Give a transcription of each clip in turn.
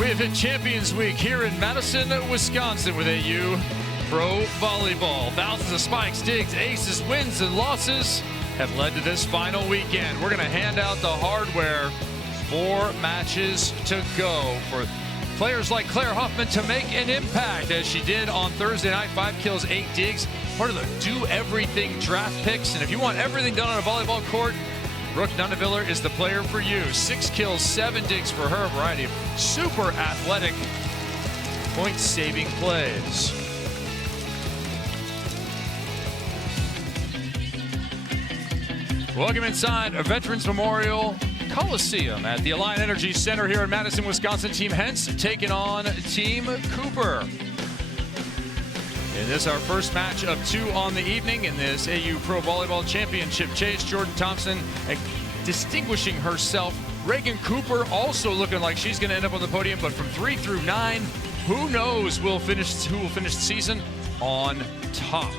We have hit Champions Week here in Madison, Wisconsin with AU Pro Volleyball. Thousands of spikes, digs, aces, wins, and losses have led to this final weekend. We're going to hand out the hardware. 4 matches to go for players like Claire Hoffman to make an impact, as she did on Thursday night. 5 kills, 8 digs, part of the do-everything draft picks. And if you want everything done on a volleyball court, Brooke Nuneviller is the player for you. 6 kills, 7 digs for her. A variety of super athletic point-saving plays. Welcome inside a Veterans Memorial Coliseum at the Alliant Energy Center here in Madison, Wisconsin. Team Hentz taking on Team Cooper. And this is our first match of 2 on the evening in this AU Pro Volleyball Championship. Chase Jordan Thompson distinguishing herself. Reagan Cooper also looking like she's going to end up on the podium, but from 3 through 9, who knows who will finish the season on top.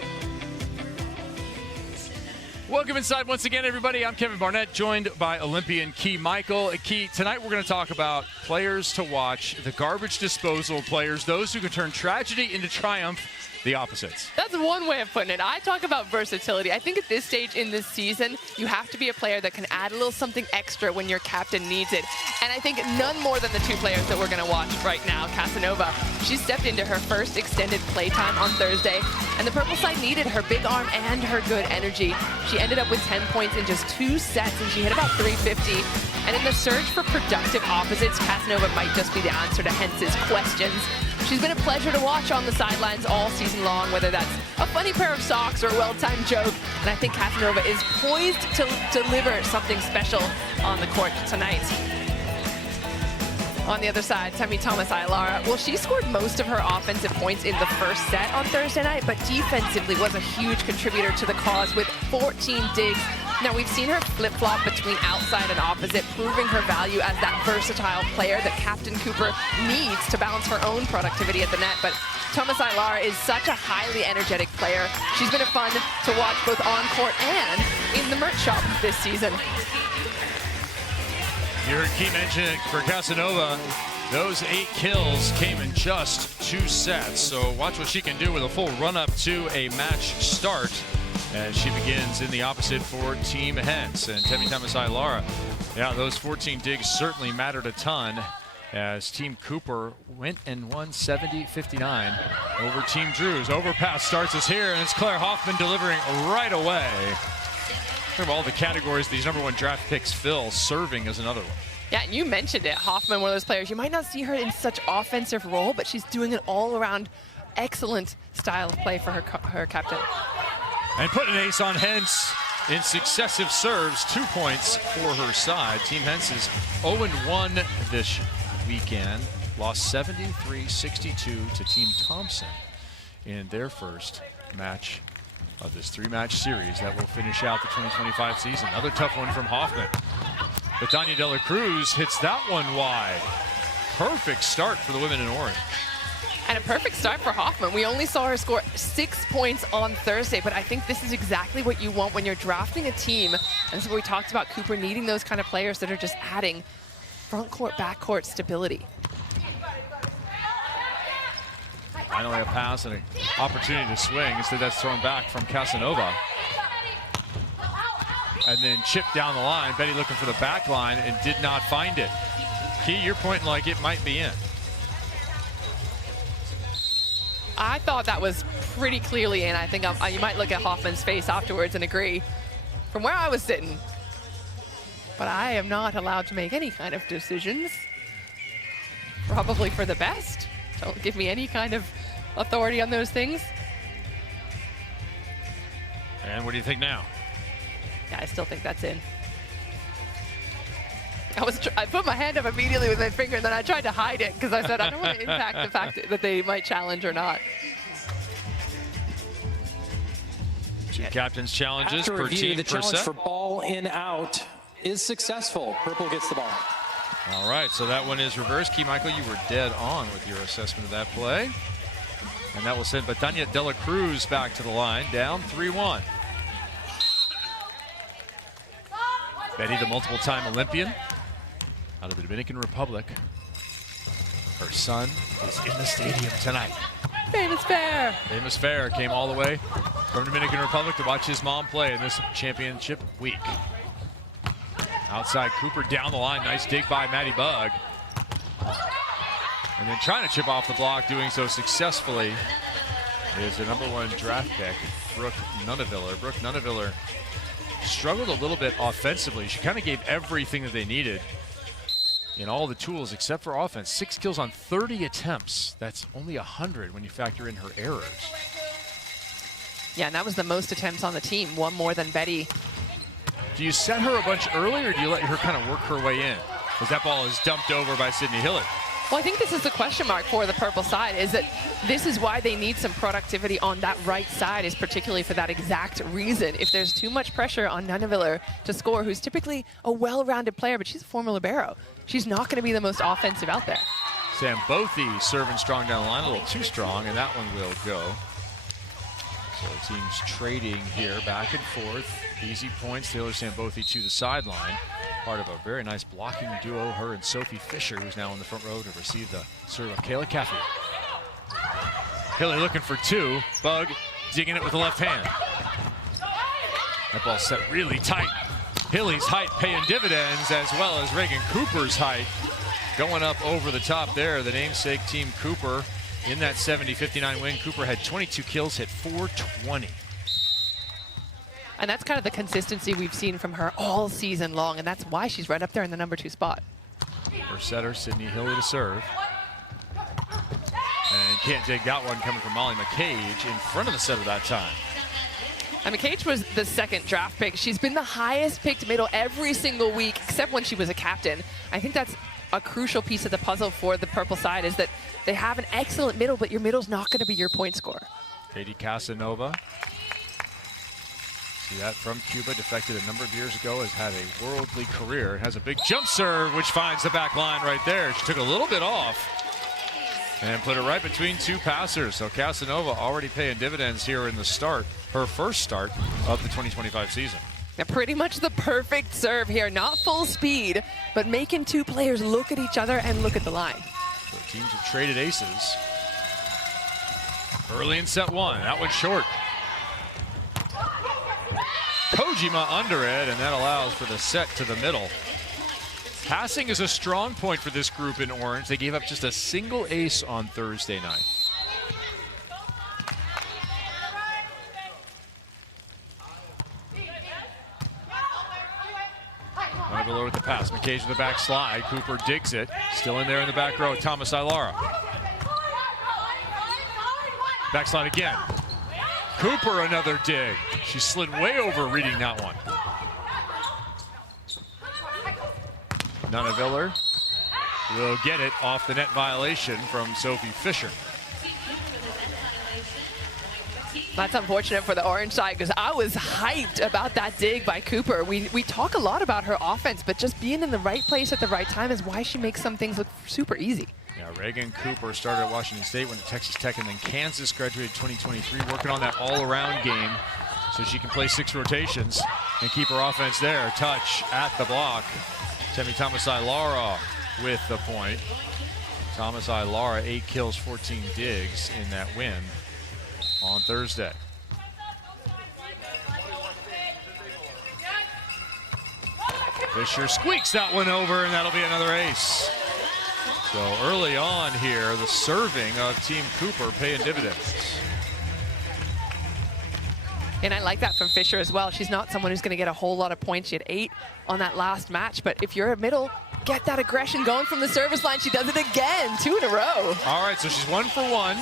Welcome inside once again, everybody. I'm Kevin Barnett, joined by Olympian Key Michael. Key, tonight we're going to talk about players to watch, the garbage disposal players, those who can turn tragedy into triumph, the opposites. That's one way of putting it. I talk about versatility. I think at this stage in this season, you have to be a player that can add a little something extra when your captain needs it. And I think none more than the 2 players that we're going to watch right now. Casanova, she stepped into her first extended playtime on Thursday, and the purple side needed her big arm and her good energy. She ended up with 10 points in just 2 sets, and she hit about 350. And in the search for productive opposites, Casanova might just be the answer to Hentz's questions. She's been a pleasure to watch on the sidelines all season long, whether that's a funny pair of socks or a well-timed joke. And I think Casanova is poised to deliver something special on the court tonight. On the other side, Temi Thomas-Ailara, well, she scored most of her offensive points in the first set on Thursday night, but defensively was a huge contributor to the cause with 14 digs. Now, we've seen her flip-flop between outside and opposite, proving her value as that versatile player that Captain Cooper needs to balance her own productivity at the net. But Thomas-Ailara is such a highly energetic player. She's been a fun to watch both on court and in the merch shop this season. You heard Key mention it for Casanova. Those 8 kills came in just 2 sets. So watch what she can do with a full run-up to a match start as she begins in the opposite for Team Hentz. And Temi Thomas-Ailara, yeah, those 14 digs certainly mattered a ton as Team Cooper went and won 70-59 over Team Drews. Overpass starts us here, and it's Claire Hoffman delivering right away. Think of all the categories these #1 draft picks fill, serving as another one. Yeah, and you mentioned it. Hoffman, one of those players, you might not see her in such offensive role, but she's doing an all-around excellent style of play for her captain. And put an ace on Hentz in successive serves, 2 points for her side. Team Hentz is 0-1 this weekend, lost 73-62 to Team Thompson in their first match of this 3-match series that will finish out the 2025 season. Another tough one from Hoffman. But Danya De La Cruz hits that one wide. Perfect start for the women in orange. And a perfect start for Hoffman. We only saw her score 6 points on Thursday, but I think this is exactly what you want when you're drafting a team. And this is what we talked about, Cooper needing those kind of players that are just adding front court, back court stability. Finally a pass and an opportunity to swing. Instead, that's thrown back from Casanova. And then chipped down the line. Betty looking for the back line and did not find it. Key, you're pointing like it might be in. I thought that was pretty clearly in. I think you might look at Hoffman's face afterwards and agree from where I was sitting. But I am not allowed to make any kind of decisions. Probably for the best. Don't give me any kind of authority on those things. And what do you think now? Yeah, I still think that's in. I put my hand up immediately with my finger, and then I tried to hide it because I said I don't want to impact the fact that they might challenge or not. 2 captains' challenges After per review, team the per challenge set. for ball in out is successful. Purple gets the ball. All right, so that one is reversed. Key Michael, you were dead on with your assessment of that play. And that will send Danya De La Cruz back to the line, down 3-1. Betty, the multiple-time Olympian out of the Dominican Republic. Her son is in the stadium tonight. Famous Fair. Famous Fair came all the way from Dominican Republic to watch his mom play in this championship week. Outside Cooper down the line. Nice dig by Maddie Bug. And then trying to chip off the block, doing so successfully, is the #1 draft pick, Brooke Nunneviller. Brooke Nunneviller struggled a little bit offensively. She kind of gave everything that they needed in all the tools except for offense. 6 kills on 30 attempts. That's only 100 when you factor in her errors. Yeah, and that was the most attempts on the team, one more than Betty. Do you set her a bunch early, or do you let her kind of work her way in? Because that ball is dumped over by Sydney Hillard. Well, I think this is the question mark for the purple side, is that this is why they need some productivity on that right side, is particularly for that exact reason. If there's too much pressure on Nunneviller to score, who's typically a well-rounded player, but she's a former libero, she's not going to be the most offensive out there. Sam Bothy serving strong down the line, a little too strong, and that one will go. So the team's trading here back and forth. Easy points, Taylor Sambothy to the sideline. Part of a very nice blocking duo, her and Sophie Fisher, who's now in the front row to receive the serve of Kayla Caffey. Hilly looking for 2. Bug digging it with the left hand. That ball set really tight. Hilly's height paying dividends, as well as Reagan Cooper's height going up over the top there. The namesake team Cooper in that 70-59 win. Cooper had 22 kills, hit .420. And that's kind of the consistency we've seen from her all season long, and that's why she's right up there in the #2 spot. First setter, Sydney Hilly to serve. And can't dig that one coming from Molly McCage in front of the setter that time. And McCage was the 2nd draft pick. She's been the highest picked middle every single week, except when she was a captain. I think that's a crucial piece of the puzzle for the purple side, is that they have an excellent middle, but your middle's not going to be your point scorer. Katie Casanova. See that from Cuba, defected a number of years ago, has had a worldly career. Has a big jump serve, which finds the back line right there. She took a little bit off and put it right between 2 passers. So Casanova already paying dividends here in the start, her first start of the 2025 season. Now, pretty much the perfect serve here. Not full speed, but making 2 players look at each other and look at the line. So teams have traded aces. Early in set 1, that one's short. Kojima under it, and that allows for the set to the middle. Passing is a strong point for this group in orange. They gave up just a single ace on Thursday night. Below with the pass. McCage with the back slide. Cooper digs it. Still in there in the back row. Thomas Ilara. Backslide again. Cooper another dig. She slid way over reading that one. Nunneviller will get it off the net violation from Sophie Fisher. That's unfortunate for the orange side, because I was hyped about that dig by Cooper. We talk a lot about her offense, but just being in the right place at the right time is why she makes some things look super easy. Yeah, Reagan Cooper started at Washington State, went to Texas Tech, and then Kansas, graduated 2023, working on that all-around game so she can play 6 rotations and keep her offense there. Touch at the block. Temi Thomas Ilara with the point. Thomas Ilara, 8 kills, 14 digs in that win on Thursday. Fisher squeaks that one over, and that'll be another ace. So early on here, the serving of Team Cooper paying dividends. And I like that from Fisher as well. She's not someone who's going to get a whole lot of points. She had 8 on that last match, but if you're a middle, get that aggression going from the service line. She does it again, 2 in a row. All right, so she's 1 for 1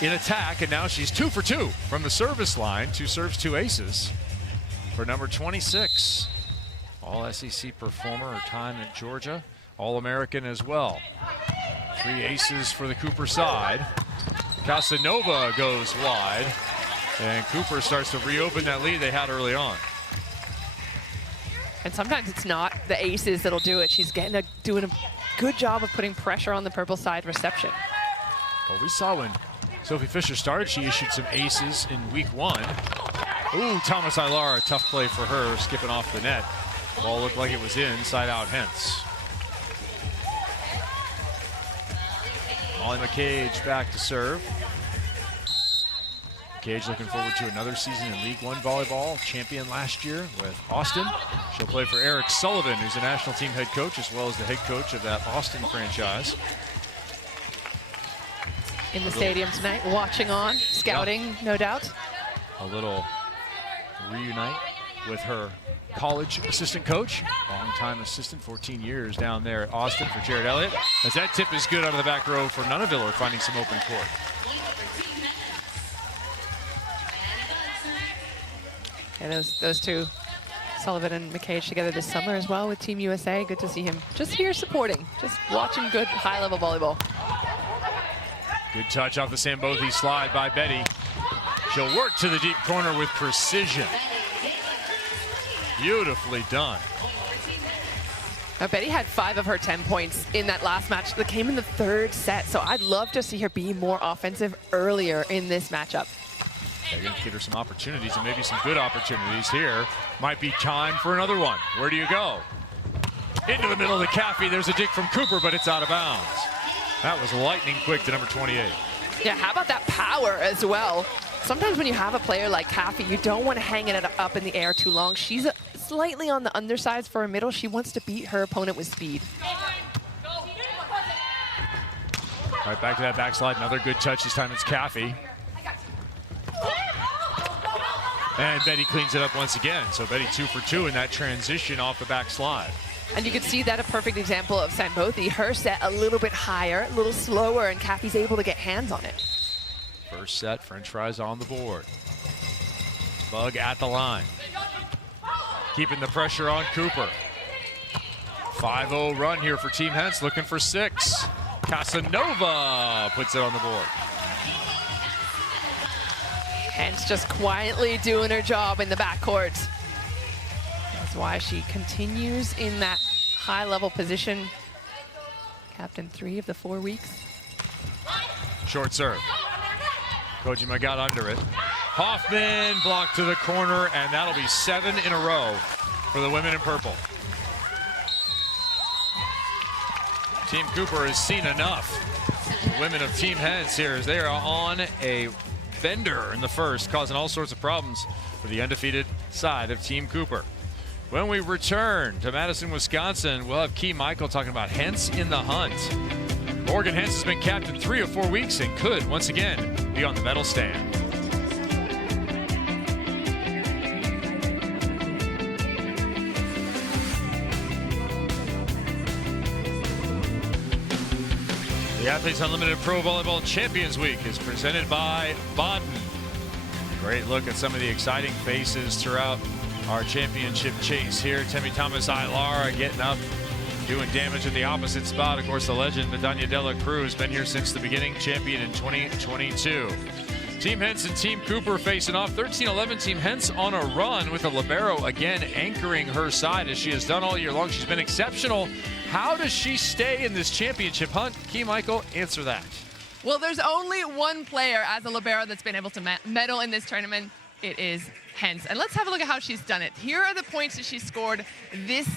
in attack, and now she's 2 for 2 from the service line. 2 serves, 2 aces for number 26. All SEC performer, her time at Georgia. All-American as well. 3 aces for the Cooper side. Casanova goes wide, and Cooper starts to reopen that lead they had early on. And sometimes it's not the aces that'll do it. She's doing a good job of putting pressure on the purple side reception. Well, we saw when Sophie Fisher started, she issued some aces in week 1. Ooh, Thomas Ilara, tough play for her, skipping off the net. Ball looked like it was in, side out Hentz. Molly McCage back to serve. McCage looking forward to another season in League One volleyball, champion last year with Austin. She'll play for Eric Sullivan, who's the national team head coach, as well as the head coach of that Austin franchise. In the stadium tonight, watching on, scouting, no doubt. A little reunite with her college assistant coach, longtime assistant, 14 years down there at Austin for Jared Elliott. As that tip is good out of the back row for Nunaville, finding some open court. And those two, Sullivan and McCage, together this summer as well with Team USA. Good to see him just here supporting, just watching good high-level volleyball. Good touch off the Sambothy slide by Betty. She'll work to the deep corner with precision. Beautifully done. Now, Betty had 5 of her 10 points in that last match that came in the 3rd set, so I'd love to see her be more offensive earlier in this matchup. They're going to get her some opportunities, and maybe some good opportunities here. Might be time for another one. Where do you go? Into the middle of the Caffey. There's a dig from Cooper, but it's out of bounds. That was lightning quick to number 28. Yeah, how about that power as well? Sometimes when you have a player like Caffey, you don't want to hang it up in the air too long. She's slightly on the underside for a middle. She wants to beat her opponent with speed. Right back to that backslide. Another good touch. This time it's Caffey. And Betty cleans it up once again. So Betty 2 for 2 in that transition off the backslide. And you can see that a perfect example of Sambothy. Her set a little bit higher, a little slower, and Caffey's able to get hands on it. First set, French fries on the board. Bug at the line. Keeping the pressure on Cooper. 5-0 run here for Team Hentz, looking for 6. Casanova puts it on the board. Hentz just quietly doing her job in the backcourt. That's why she continues in that high-level position. Captain 3 of the 4 weeks. Short serve. Kojima got under it. Hoffman blocked to the corner, and that'll be 7 in a row for the women in purple. Team Cooper has seen enough. The women of Team Hentz here as they are on a bender in the first, causing all sorts of problems for the undefeated side of Team Cooper. When we return to Madison, Wisconsin, we'll have Key Michael talking about Hentz in the hunt. Morgan Hentz has been captain 3 of 4 weeks and could, once again, be on the medal stand. The Athletes Unlimited Pro Volleyball Champions Week is presented by Baden. Great look at some of the exciting faces throughout our championship chase here. Temi Thomas Ilara getting up, doing damage in the opposite spot. Of course, the legend, Medalla de la Cruz, been here since the beginning, champion in 2022. Team Hentz and Team Cooper facing off. 13-11 Team Hentz on a run with a libero again anchoring her side as she has done all year long. She's been exceptional. How does she stay in this championship hunt? Key Michael, answer that. Well, there's only one player as a libero that's been able to medal in this tournament. It is Hentz. And let's have a look at how she's done it. Here are the points that she scored this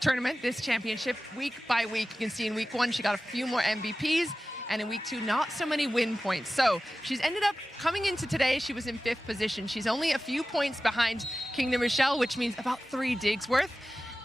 tournament, this championship, week by week. You can see in week 1, she got a few more MVPs. And in week 2, not so many win points. So she's ended up coming into today, she was in 5th position. She's only a few points behind Kingdom Rochelle, which means about 3 digs worth.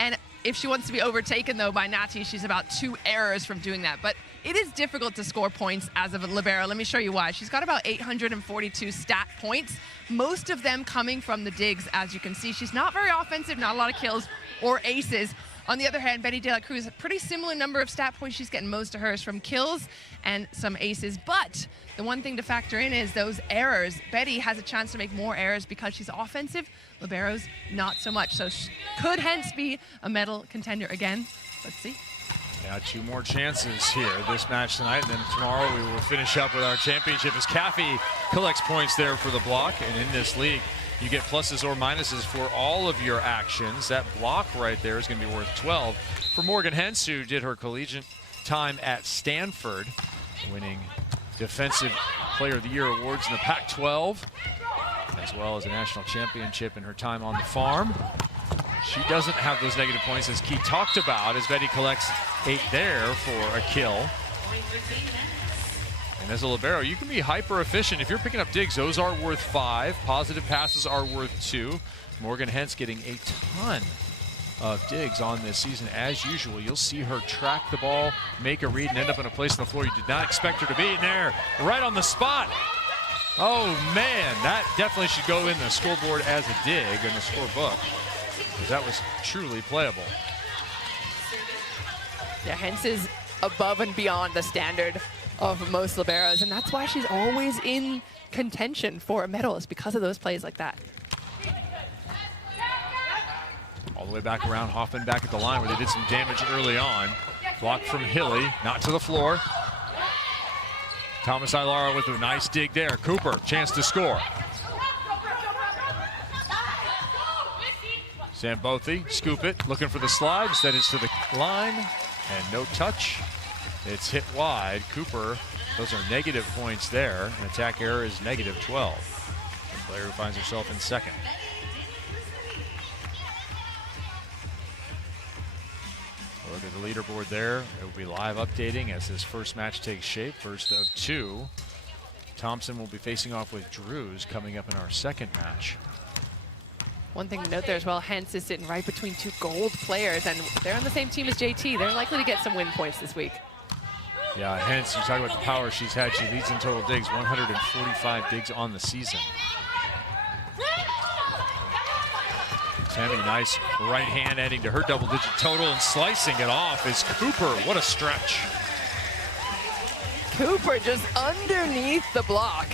And if she wants to be overtaken, though, by Nati, she's about 2 errors from doing that. But it is difficult to score points as a libero. Let me show you why. She's got about 842 stat points, most of them coming from the digs. As you can see, she's not very offensive, not a lot of kills or aces. On the other hand, Betty de la Cruz, a pretty similar number of stat points. She's getting most of hers from kills and some aces. But the one thing to factor in is those errors. Betty has a chance to make more errors because she's offensive. Liberos, not so much. So could Hentz be a medal contender again? Let's see. Yeah, 2 more chances here this match tonight, and then tomorrow we will finish up with our championship as Caffey collects points there for the block. And in this league, you get pluses or minuses for all of your actions. That block right there is going to be worth 12. For Morgan Hentz, who did her collegiate time at Stanford, winning Defensive Player of the Year awards in the Pac-12, as well as a national championship in her time on the farm. She doesn't have those negative points, as Key talked about, as Betty collects 8 there for a kill. And as a libero, you can be hyper efficient. If you're picking up digs, those are worth 5. Positive passes are worth 2. Morgan Hentz getting a ton of digs on this season as usual. You'll see her track the ball, make a read, and end up in a place on the floor you did not expect her to be in there. Right on the spot. Oh man, that definitely should go in the scoreboard as a dig in the scorebook, because that was truly playable. Yeah, Hentz is above and beyond the standard of most liberos, and that's why she's always in contention for a medal, is because of those plays like that. All the way back around, Hoffman back at the line where they did some damage early on. Blocked from Hilly, not to the floor. Thomas Ilara with a nice dig there. Cooper, chance to score. Zambothi, scoop it, looking for the slide. Instead it's to the line, and no touch. It's hit wide. Cooper, those are negative points there. An attack error is -12. The player who finds herself in second. Look at the leaderboard there. It will be live updating as this first match takes shape. First of 2. Thompson will be facing off with Drews coming up in our second match. One thing to note there as well, Hentz is sitting right between 2 gold players, and they're on the same team as JT. They're likely to get some win points this week. Yeah, Hentz, you talk about the power she's had. She leads in total digs, 145 digs on the season. Tammy, nice right hand adding to her double-digit total, and slicing it off is Cooper. What a stretch. Cooper just underneath the block.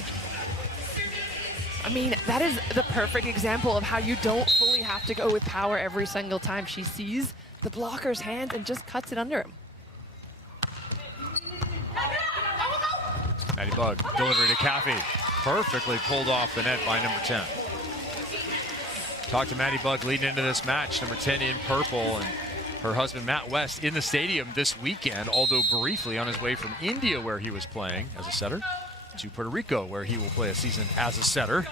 I mean, that is the perfect example of how you don't fully have to go with power every single time. She sees the blocker's hand and just cuts it under him. Maddie Bug, delivery to Caffey. Perfectly pulled off the net by number 10. Talk to Maddie Bug leading into this match, number 10 in purple, and her husband Matt West in the stadium this weekend, although briefly on his way from India where he was playing as a setter to Puerto Rico where he will play a season as a setter.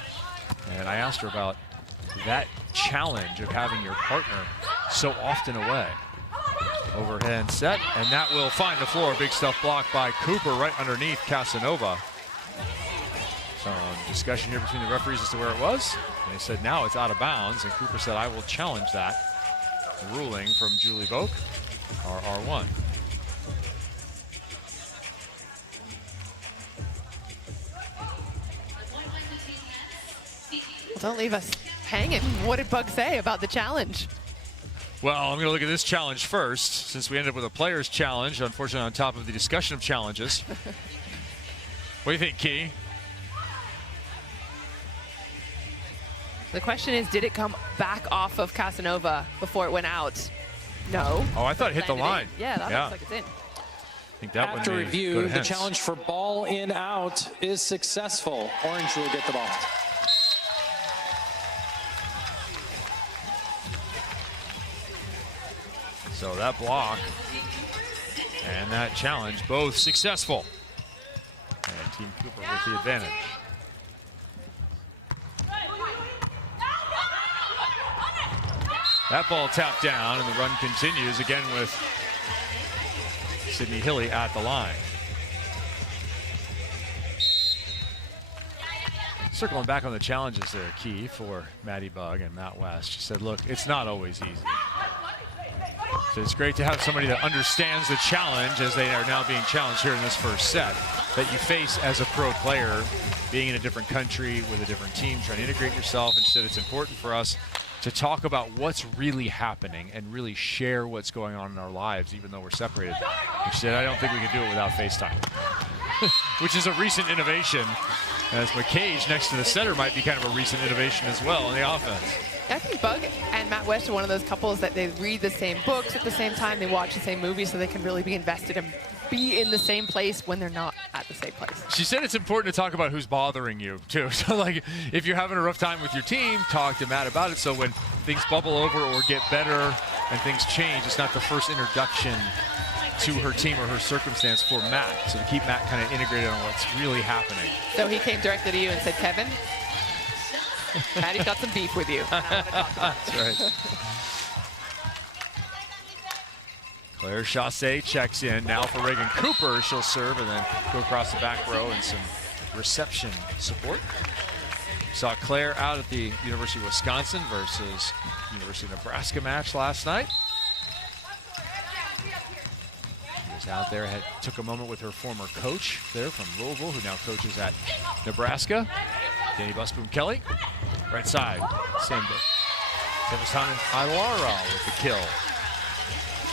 And I asked her about that challenge of having your partner so often away. Overhand set, and that will find the floor. Big stuff blocked by Cooper right underneath Casanova. Some discussion here between the referees as to where it was. And they said now it's out of bounds, and Cooper said, I will challenge that ruling from Julie Boak, our R1. Well, don't leave us hanging. What did Bug say about the challenge? Well, I'm going to look at this challenge first, since we ended up with a player's challenge, unfortunately on top of the discussion of challenges. What do you think, Key? The question is, did it come back off of Casanova before it went out? No. Oh, I thought it hit the line. Yeah, that looks like it's in. I think that After one review, the challenge for ball in out is successful. Orange will get the ball. So that block and that challenge, both successful. And Team Cooper with the advantage. That ball tapped down, and the run continues again with Sydney Hilly at the line. Circling back on the challenges there, Key, for Maddie Bug and Matt West. She said, look, it's not always easy. So it's great to have somebody that understands the challenge, as they are now being challenged here in this first set, that you face as a pro player, being in a different country with a different team, trying to integrate yourself. And she said it's important for us to talk about what's really happening and really share what's going on in our lives, even though we're separated. And she said, I don't think we can do it without FaceTime, which is a recent innovation, as McCage next to the center might be kind of a recent innovation as well in the offense. I think Bug and Matt West are one of those couples that they read the same books at the same time, they watch the same movies, so they can really be invested and be in the same place when they're not at the same place. She said it's important to talk about who's bothering you, too. So, like, if you're having a rough time with your team, talk to Matt about it, so when things bubble over or get better and things change, it's not the first introduction to her team or her circumstance for Matt. So to keep Matt kind of integrated on what's really happening. So he came directly to you and said, Kevin, Maddie's got some beef with you. That's right. Claire Chassé checks in now for Reagan Cooper. She'll serve and then go across the back row and some reception support. Saw Claire out at the University of Wisconsin versus University of Nebraska match last night. She was out there, took a moment with her former coach there from Louisville, who now coaches at Nebraska, Danny Busboom Kelly. Right side, same day. Ilara with the kill.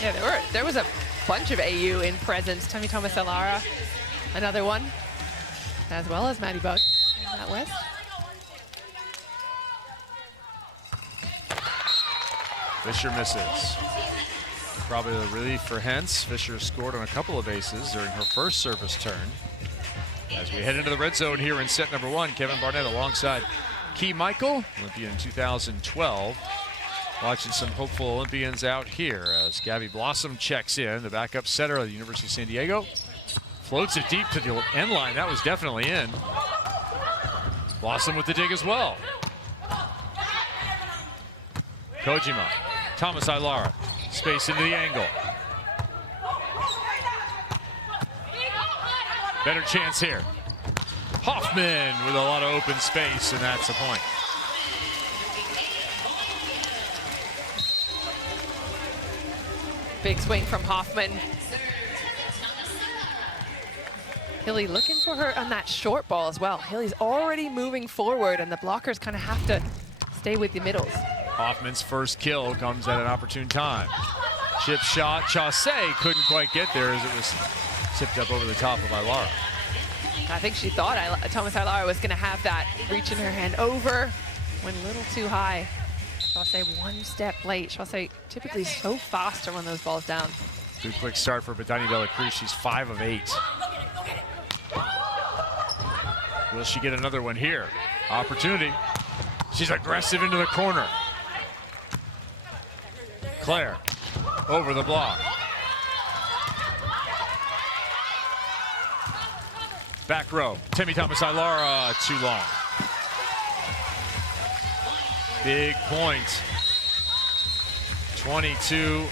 Yeah, there was a bunch of AU in presence. Temi Thomas Ilara, another one, as well as Maddie Bug in that West. Fisher misses. Probably the relief for Hentz. Fisher scored on a couple of aces during her first service turn. As we head into the red zone here in set number 1, Kevin Barnett alongside Key Michael, Olympian in 2012. Watching some hopeful Olympians out here as Gabby Blossom checks in, the backup setter of the University of San Diego. Floats it deep to the end line. That was definitely in. Blossom with the dig as well. Kojima, Thomas Ilara, space into the angle. Better chance here. Hoffman with a lot of open space, and that's the point. Big swing from Hoffman. Hilly looking for her on that short ball as well. Hilly's already moving forward, and the blockers kind of have to stay with the middles. Hoffman's first kill comes at an opportune time. Chip shot, Chassé couldn't quite get there as it was tipped up over the top of Ilara. I think she thought Thomas Ilara was going to have that, reaching her hand over, went a little too high. Chassé one step late. Chassé typically so fast to run those balls down. Good quick start for Betani Dela Cruz. She's 5 of 8. Will she get another one here? Opportunity. She's aggressive into the corner. Claire over the block. Back row, Temi Thomas Ilara, too long. Big point. 22-19.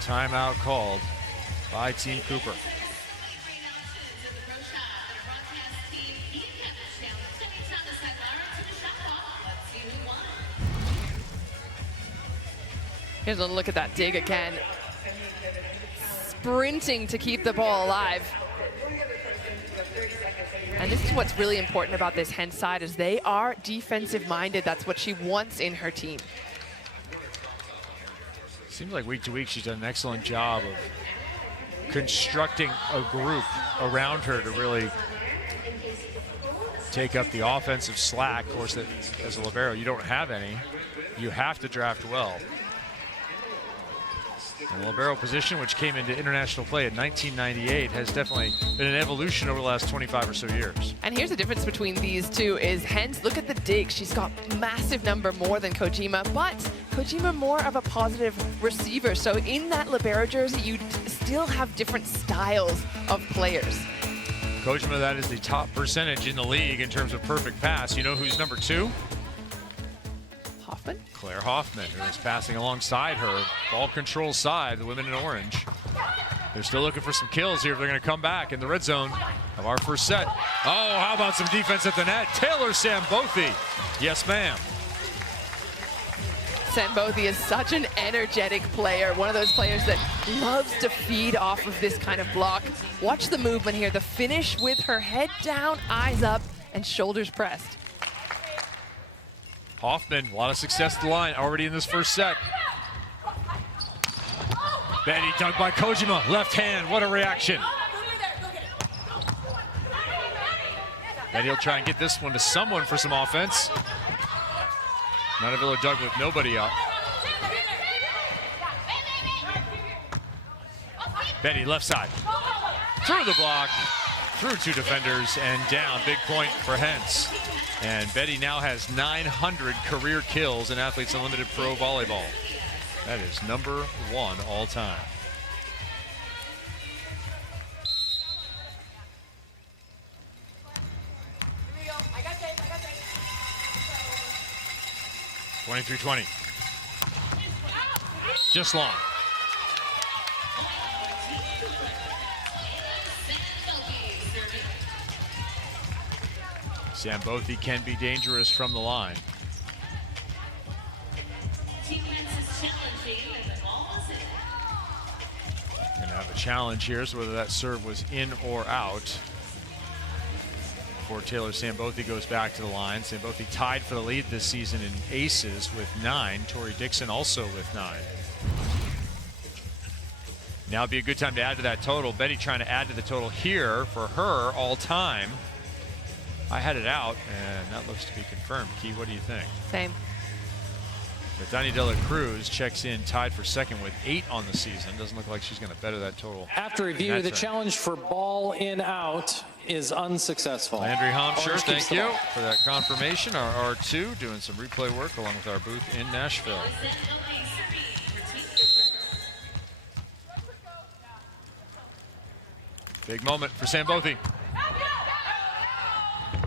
Timeout called by Team Cooper. Here's a look at that dig again. Sprinting to keep the ball alive. And this is what's really important about this Hentz side, is they are defensive minded. That's what she wants in her team. Seems like week to week she's done an excellent job of constructing a group around her to really take up the offensive slack. Of course, that as a libero, you don't have any. You have to draft well. And the libero position, which came into international play in 1998, has definitely been an evolution over the last 25 or so years. And here's the difference between these two is Hentz, look at the dig. She's got massive number more than Kojima, but Kojima more of a positive receiver. So in that libero jersey, you still have different styles of players. Kojima, that is the top percentage in the league in terms of perfect pass. You know who's number 2? Hoffman? Claire Hoffman, who is passing alongside her. Ball control side, the women in orange. They're still looking for some kills here if they're going to come back in the red zone of our first set. Oh, how about some defense at the net? Taylor Sambothi. Yes, ma'am. Sambothi is such an energetic player, one of those players that loves to feed off of this kind of block. Watch the movement here, the finish with her head down, eyes up, and shoulders pressed. Hoffman, a lot of success at the line already in this first set. Betty dug by Kojima, left hand, what a reaction. Betty will try and get this one to someone for some offense. Nunavilla dug with nobody up. Betty left side, through the block, through 2 defenders and down. Big point for Hentz. And Betty now has 900 career kills in Athletes Unlimited Pro Volleyball. That is number 1 all time. 23-20. Just long. Sambothy can be dangerous from the line. Gonna have a challenge here, so whether that serve was in or out. Before Taylor Sambothy goes back to the line. Sambothy tied for the lead this season in aces with 9. Tori Dixon also with 9. Now would be a good time to add to that total. Betty trying to add to the total here for her all time. I had it out, and that looks to be confirmed. Key, what do you think? Same. Dani De La Cruz checks in tied for second with 8 on the season. Doesn't look like she's going to better that total. After review, the challenge for ball in out is unsuccessful. Landry Homscher, thank you for that confirmation. Our R2 doing some replay work along with our booth in Nashville. Big moment for Sambothy.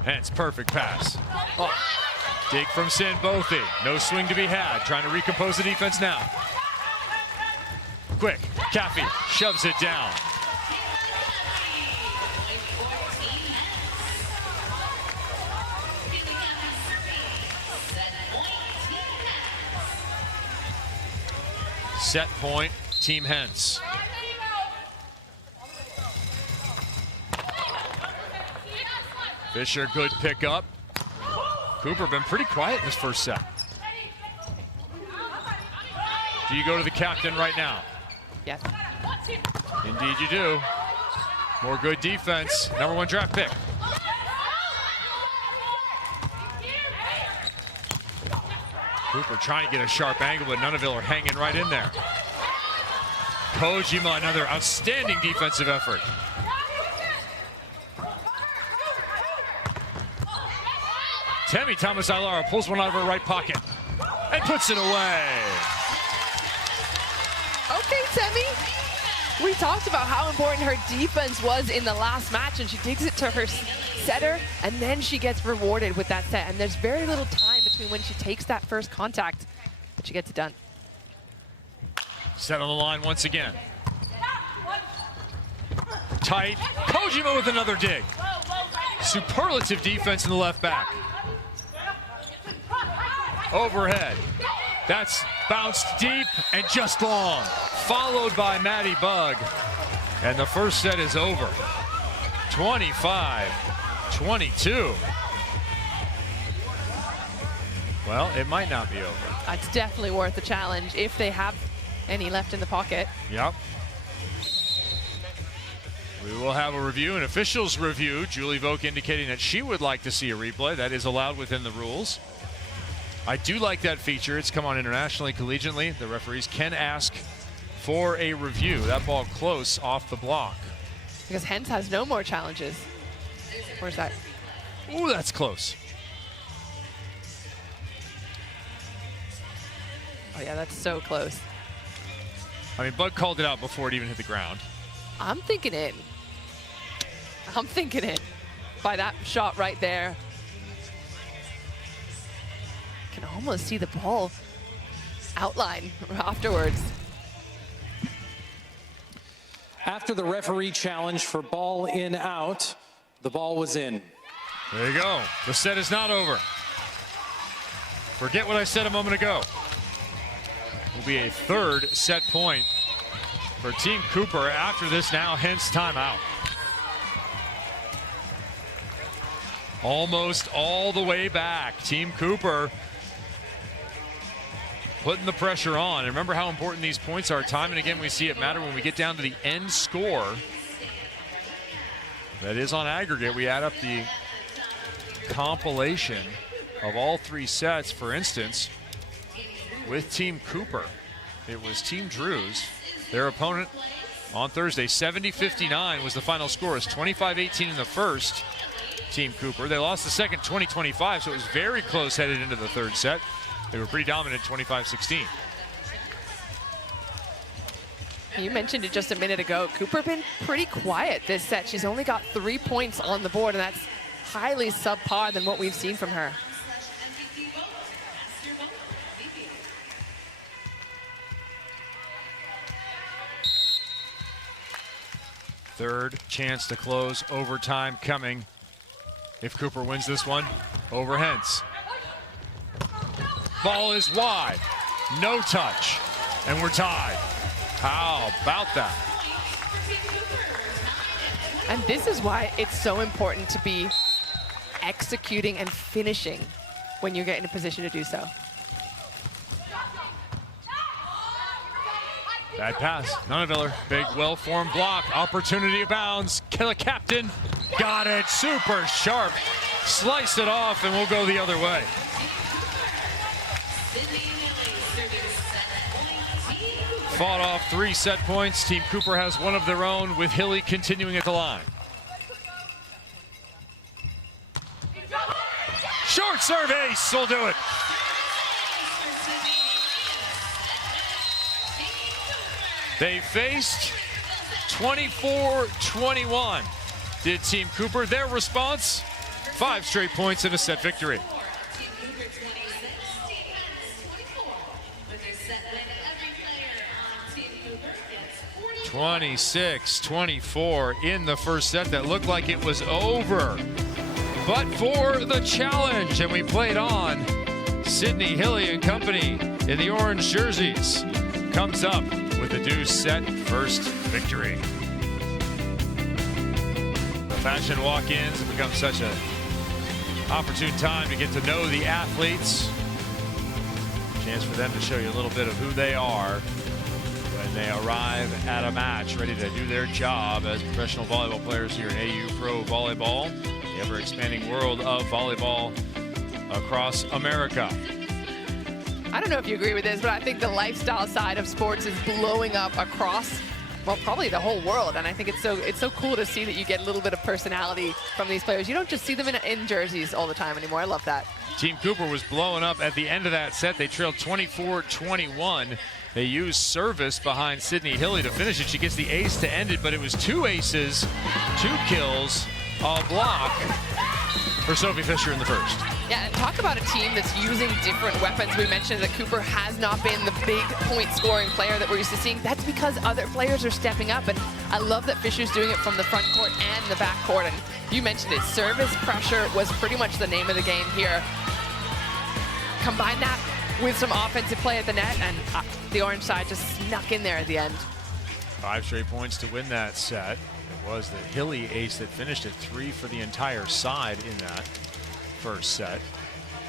Hentz, perfect pass. Oh. Dig from Sambothy. No swing to be had. Trying to recompose the defense now. Quick. Caffey shoves it down. Set point, Team Hentz. Fisher, good pickup. Cooper been pretty quiet in this first set. Do you go to the captain right now? Yes. Indeed you do. More good defense. #1 draft pick. Cooper trying to get a sharp angle, but Nunaville are hanging right in there. Kojima, another outstanding defensive effort. Temi Thomas-Ailara pulls one out of her right pocket and puts it away. Okay, Temi. We talked about how important her defense was in the last match, and she digs it to her setter, and then she gets rewarded with that set. And there's very little time between when she takes that first contact, but she gets it done. Set on the line once again. Tight. Kojima with another dig. Superlative defense in the left back. Overhead. That's bounced deep and just long. Followed by Maddie Bug. And the first set is over. 25-22. Well, it might not be over. It's definitely worth a challenge if they have any left in the pocket. Yep. We will have a review, an officials review. Julie Vogt indicating that she would like to see a replay. That is allowed within the rules. I do like that feature. It's come on internationally, collegiately. The referees can ask for a review. That ball close off the block. Because Hentz has no more challenges. Where's that? Ooh, that's close. Oh yeah, that's so close. I mean, Bug called it out before it even hit the ground. I'm thinking in. I'm thinking in. By that shot right there. Can almost see the ball outline afterwards. After the referee challenge for ball in out, the ball was in. There you go. The set is not over. Forget what I said a moment ago. Will be a third set point for Team Cooper after this now, hence timeout. Almost all the way back. Team Cooper putting the pressure on. And remember how important these points are. Time and again, we see it matter when we get down to the end score. That is on aggregate. We add up the compilation of all 3 sets. For instance, with Team Cooper, it was Team Drews. Their opponent on Thursday, 70-59 was the final score. It's 25-18 in the first, Team Cooper. They lost the second 20-25, so it was very close headed into the third set. They were pretty dominant 25-16. You mentioned it just a minute ago. Cooper been pretty quiet this set. She's only got 3 points on the board, and that's highly subpar than what we've seen from her. Third chance to close overtime coming. If Cooper wins this one over Hentz. Ball is wide, no touch, and we're tied. How about that? And this is why it's so important to be executing and finishing when you get in a position to do so. Bad pass, Nuneviller. Big, well-formed block. Opportunity abounds. The captain got it. Super sharp. Sliced it off, and we'll go the other way. Fought off 3 set points. Team Cooper has one of their own, with Hilly continuing at the line. Short serve ace will do it. They faced 24-21. Did Team Cooper. Their response, 5 straight points and a set victory. 26-24 in the first set. That looked like it was over, but for the challenge, and we played on. Sydney Hilly and company in the orange jerseys comes up with a deuce set first victory. The fashion walk-ins have become such an opportune time to get to know the athletes. Chance for them to show you a little bit of who they are when they arrive at a match, ready to do their job as professional volleyball players here in AU Pro Volleyball, the ever-expanding world of volleyball across America. I don't know if you agree with this, but I think the lifestyle side of sports is blowing up across, well, probably the whole world. And I think it's so cool to see that you get a little bit of personality from these players. You don't just see them in jerseys all the time anymore. I love that. Team Cooper was blowing up at the end of that set. They trailed 24-21. They used service behind Sydney Hilly to finish it. She gets the ace to end it, but it was 2 aces, 2 kills, a block for Sophie Fisher in the first. Yeah, and talk about a team that's using different weapons. We mentioned that Cooper has not been the big point-scoring player that we're used to seeing. That's because other players are stepping up, and I love that Fisher's doing it from the front court and the back court. And you mentioned it, service pressure was pretty much the name of the game here. Combine that with some offensive play at the net, and the orange side just snuck in there at the end. 5 straight points to win that set. It was the Hilly ace that finished at 3 for the entire side in that first set.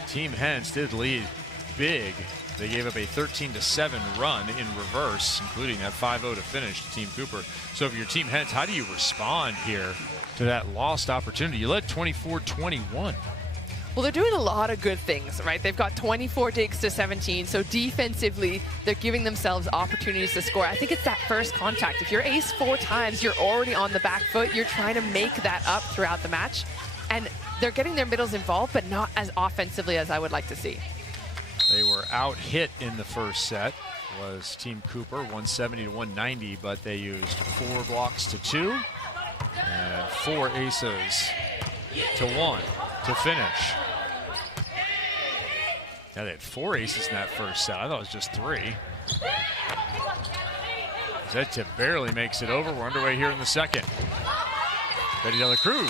Team Hentz did lead big. They gave up a 13-7 run in reverse, including that 5-0 to finish to Team Cooper. So if you're Team Hentz, how do you respond here to that lost opportunity? You led 24-21. Well, they're doing a lot of good things, right? They've got 24 digs to 17, so defensively, they're giving themselves opportunities to score. I think it's that first contact. If you're ace 4 times, you're already on the back foot. You're trying to make that up throughout the match. And they're getting their middles involved, but not as offensively as I would like to see. They were out-hit in the first set. Was Team Cooper 170 to 190, but they used 4 blocks to 2 and 4 aces to 1 to finish. Yeah, they had 4 aces in that first set. I thought it was just 3. Zeta barely makes it over. We're underway here in the second. Betty De La Cruz,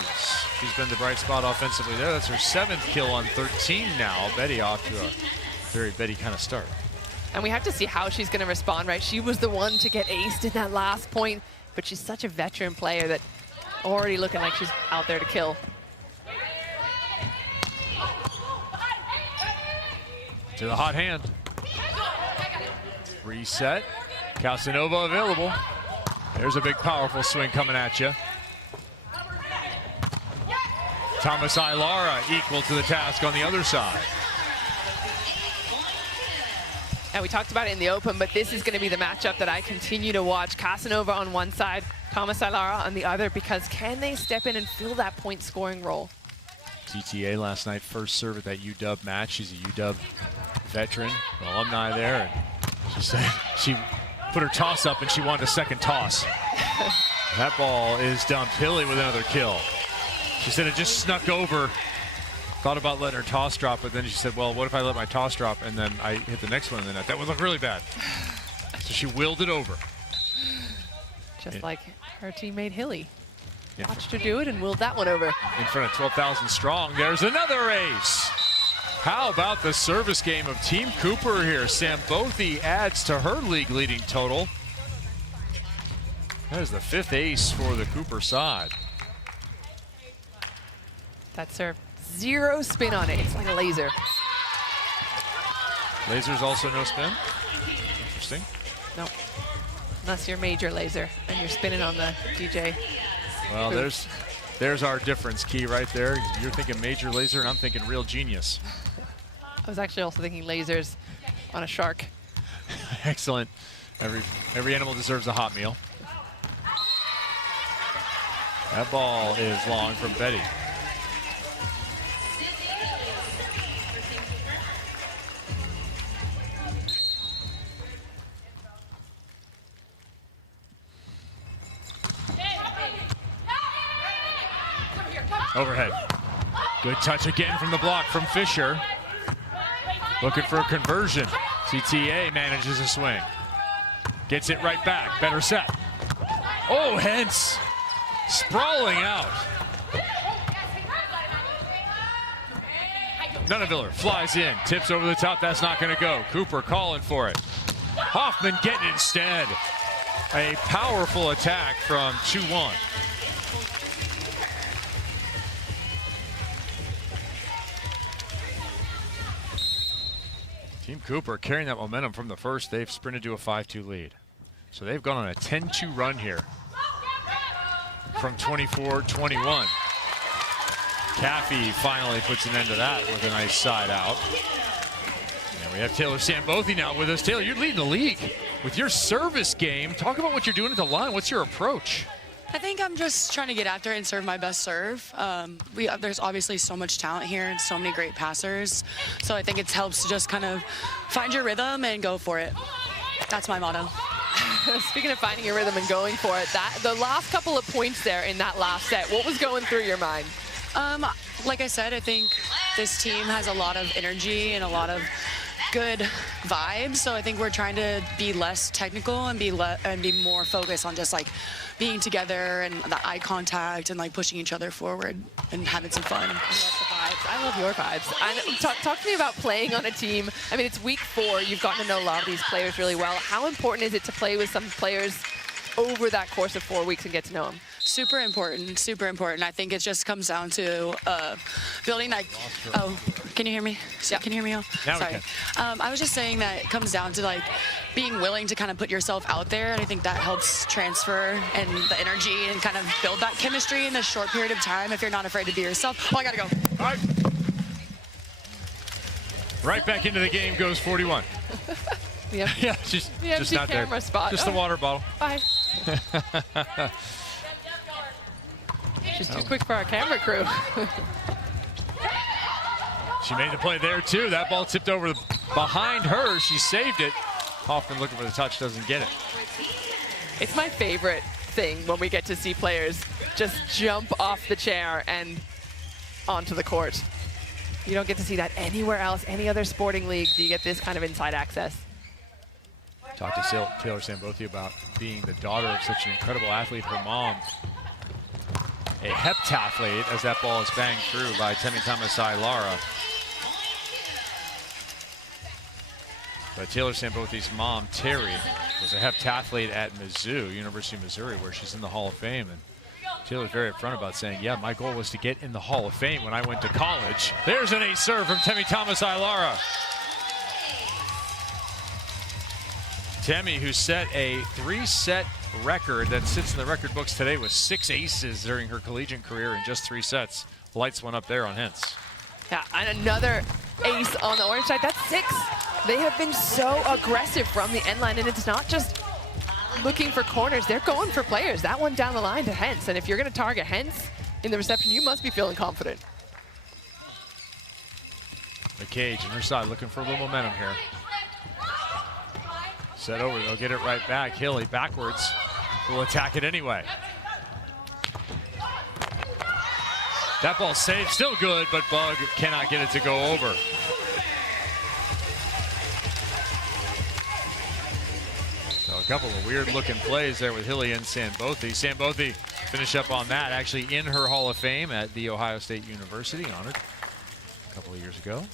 she's been the bright spot offensively there. That's her 7th kill on 13 now. Betty off to a very Betty kind of start. And we have to see how she's going to respond, right? She was the one to get aced in that last point, but she's such a veteran player that already looking like she's out there to kill. To the hot hand. Reset. Casanova available. There's a big, powerful swing coming at you. Thomas Ilara equal to the task on the other side. And we talked about it in the open, but this is going to be the matchup that I continue to watch. Casanova on one side, Thomas Ilara on the other, because can they step in and fill that point scoring role? TTA last night, first serve at that UW match. She's a UW veteran, an alumni there. And she said she put her toss up and she wanted a second toss. That ball is dumped. Hilly with another kill. She said it just snuck over. Thought about letting her toss drop, but then she said, well, what if I let my toss drop and then I hit the next one in the net? That would look really bad. So she willed it over. Just like her teammate Hilly. Yeah. Watched her do it and willed that one over. In front of 12,000 strong. There's another ace. How about the service game of Team Cooper here? Sambothi adds to her league-leading total. That is the 5th ace for the Cooper side. That serve, 0 spin on it. It's like a laser. Laser's also no spin. Interesting. No, unless you're major laser and you're spinning on the DJ. Well, Boop. there's our difference, Key, right there. You're thinking major laser, and I'm thinking real genius. I was actually also thinking lasers on a shark. Excellent. Every animal deserves a hot meal. That ball is long from Betty. Overhead. Good touch again from the block from Fisher. Looking for a conversion. CTA manages a swing. Gets it right back. Better set. Oh, Hentz sprawling out. Nunneviller flies in. Tips over the top. That's not going to go. Cooper calling for it. Hoffman getting it instead. A powerful attack from 2-1. Team Cooper carrying that momentum from the first. They've sprinted to a 5-2 lead. So they've gone on a 10-2 run here from 24-21. Caffey finally puts an end to that with a nice side out. And we have Taylor Sambothi now with us. Taylor, you're leading the league with your service game. Talk about what you're doing at the line. What's your approach? I think I'm just trying to get after it and serve my best serve. There's obviously so much talent here and so many great passers. So I think it helps to just kind of find your rhythm and go for it. That's my motto. Speaking of finding your rhythm and going for it, the last couple of points there in that last set, what was going through your mind? Like I said, I think this team has a lot of energy and a lot of good vibes. So I think we're trying to be less technical and be more focused on just like being together and the eye contact and like pushing each other forward and having some fun. I love the vibes. I love your vibes. Talk to me about playing on a team. I mean, it's week 4. You've gotten to know a lot of these players really well. How important is it to play with some players over that course of 4 weeks and get to know them? Super important, super important. I think it just comes down to building like, oh, can you hear me? Yeah. Can you hear me? Al? Now Sorry. we can. I was just saying that it comes down to like being willing to kind of put yourself out there. And I think that helps transfer and the energy and kind of build that chemistry in a short period of time if you're not afraid to be yourself. Oh, I gotta go. All right. Right back into the game goes 41. Yeah, just empty not there. camera spot. Just the water bottle. Bye. She's too quick for our camera crew. She made the play there too. That ball tipped over behind her. She saved it. Hoffman looking for the touch, doesn't get it. It's my favorite thing when we get to see players just jump off the chair and onto the court. You don't get to see that anywhere else, any other sporting league. Do you get this kind of inside access? Talked to Taylor Sambothi about being the daughter of such an incredible athlete. Her mom, a heptathlete, as that ball is banged through by Temitomasai Lara. But Taylor Sambothi's mom, Terry, was a heptathlete at Mizzou, University of Missouri, where she's in the Hall of Fame. And Taylor's very upfront about saying, yeah, my goal was to get in the Hall of Fame when I went to college. There's an ace serve from Temitomasai Lara. Temi, who set a 3-set record that sits in the record books today with 6 aces during her collegiate career in just 3 sets. Lights one up there on Hentz. Yeah, and another ace on the orange side. That's 6. They have been so aggressive from the end line, and it's not just looking for corners. They're going for players. That one down the line to Hentz, and if you're going to target Hentz in the reception, you must be feeling confident. The cage on her side looking for a little momentum here. Set over, they'll get it right back. Hilly backwards, will attack it anyway. That ball saved, still good, but Bug cannot get it to go over. So a couple of weird-looking plays there with Hilly and Sambothy. Sambothy finish up on that, actually in her Hall of Fame at The Ohio State University, honored a couple of years ago.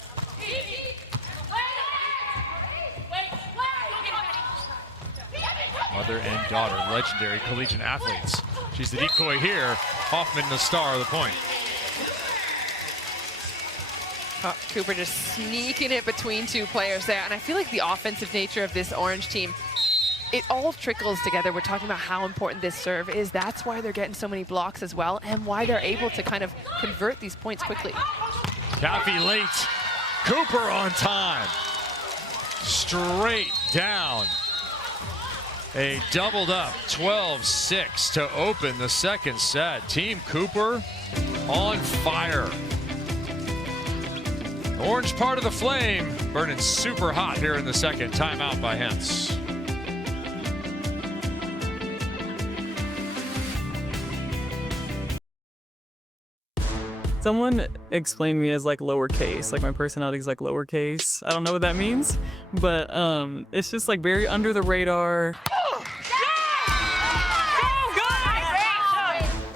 Mother and daughter, legendary collegiate athletes. She's the decoy here. Hoffman, the star of the point. Cooper just sneaking it between two players there. And I feel like the offensive nature of this Orange team, it all trickles together. We're talking about how important this serve is. That's why they're getting so many blocks as well, and why they're able to kind of convert these points quickly. Caffey late. Cooper on time. Straight down. A doubled up 12-6 to open the second set. Team Cooper on fire. Orange part of the flame burning super hot here in the second. Timeout by Hentz. Someone explained me as like lowercase, like my personality is like lowercase. I don't know what that means, but it's just like very under the radar.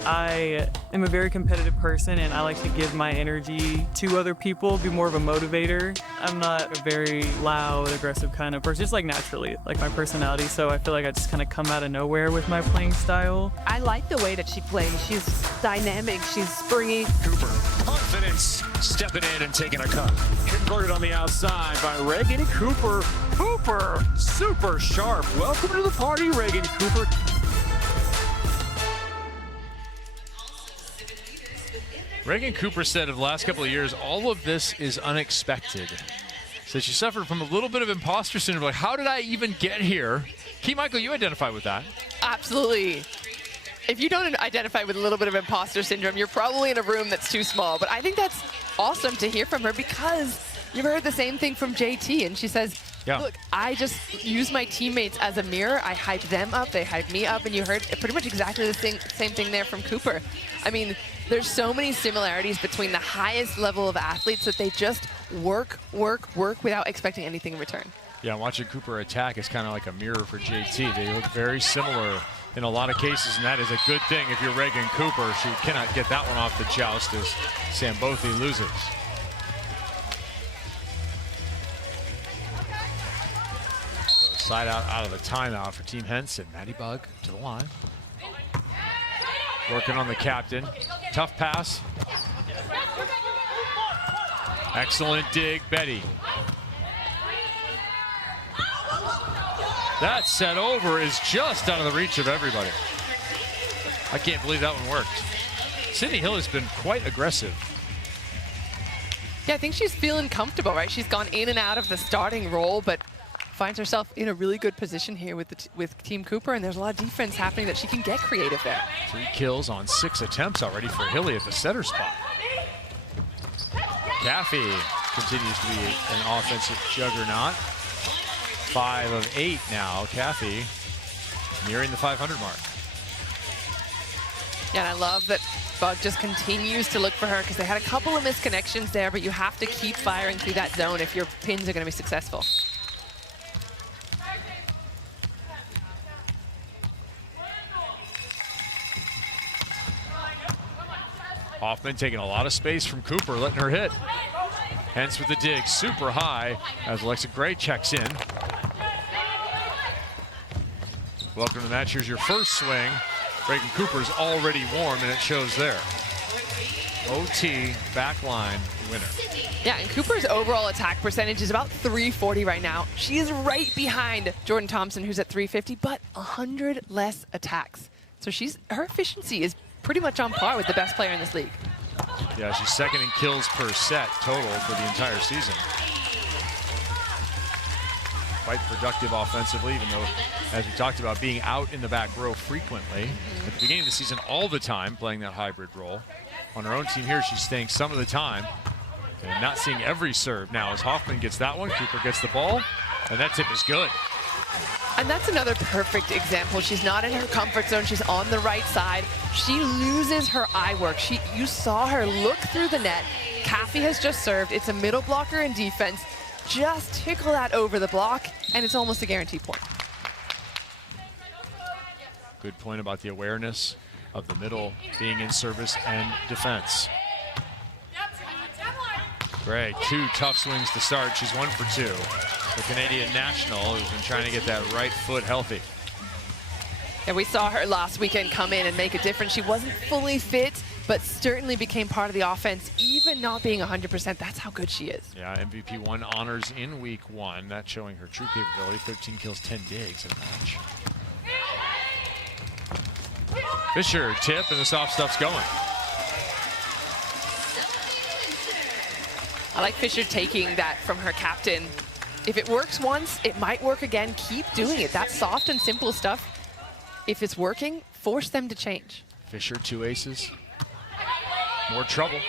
I am a very competitive person and I like to give my energy to other people, be more of a motivator. I'm not a very loud, aggressive kind of person, just like naturally, like my personality. So I feel like I just kind of come out of nowhere with my playing style. I like the way that she plays. She's dynamic, she's springy. Cooper, confidence, stepping in and taking a cut. Converted on the outside by Reagan Cooper. Cooper, super sharp. Welcome to the party, Reagan Cooper. Reagan Cooper said of the last couple of years, all of this is unexpected. So she suffered from a little bit of imposter syndrome. Like, how did I even get here? Key Michael, you identify with that. Absolutely. If you don't identify with a little bit of imposter syndrome, you're probably in a room that's too small. But I think that's awesome to hear from her, because you've heard the same thing from JT. And she says, look, I just use my teammates as a mirror. I hype them up, they hype me up. And you heard pretty much exactly the same thing there from Cooper. I mean, there's so many similarities between the highest level of athletes that they just work without expecting anything in return. Yeah, watching Cooper attack is kind of like a mirror for JT. They look very similar in a lot of cases, and that is a good thing if you're Reagan Cooper. She cannot get that one off the joust as Sambothy loses. So side out of the timeout for Team Hentz, and Maddie Bug to the line. Working on the captain. Tough pass. Excellent dig, Betty. That set over is just out of the reach of everybody. I can't believe that one worked. Sydney Hill has been quite aggressive. Yeah, I think she's feeling comfortable, right? She's gone in and out of the starting role, but finds herself in a really good position here with Team Cooper, and there's a lot of defense happening that she can get creative there. 3 kills on 6 attempts already for Hilly at the setter spot. Caffey continues to be an offensive juggernaut. 5 of 8 now. Caffey nearing the 500 mark. Yeah, and I love that Bug just continues to look for her, because they had a couple of misconnections there, but you have to keep firing through that zone if your pins are going to be successful. Hoffman taking a lot of space from Cooper, letting her hit. Hentz with the dig, super high, as Alexa Gray checks in. Welcome to the match. Here's your first swing. Reagan Cooper's already warm, and it shows there. OT backline winner. Yeah, and Cooper's overall attack percentage is about 340 right now. She is right behind Jordan Thompson, who's at 350, but 100 less attacks. So her efficiency is pretty much on par with the best player in this league. Yeah, she's second in kills per set total for the entire season. Quite productive offensively, even though, as we talked about, being out in the back row frequently. At the beginning of the season, all the time, playing that hybrid role. On her own team here, she's staying some of the time and not seeing every serve. Now, as Hoffman gets that one, Cooper gets the ball, and that tip is good. And that's another perfect example. She's not in her comfort zone. She's on the right side. She loses her eye work. You saw her look through the net. Caffey has just served. It's a middle blocker in defense. Just tickle that over the block, and it's almost a guaranteed point. Good point about the awareness of the middle being in service and defense. Gray, 2 tough swings to start. She's 1 for 2. The Canadian national has been trying to get that right foot healthy. And we saw her last weekend come in and make a difference. She wasn't fully fit, but certainly became part of the offense, even not being 100%. That's how good she is. Yeah, MVP 1 honors in week 1. That's showing her true capability. 13 kills, 10 digs in a match. Fisher, tip, and the soft stuff's going. I like Fisher taking that from her captain. If it works once, it might work again. Keep doing it. That soft and simple stuff. If it's working, force them to change. Fisher, 2 aces. More trouble.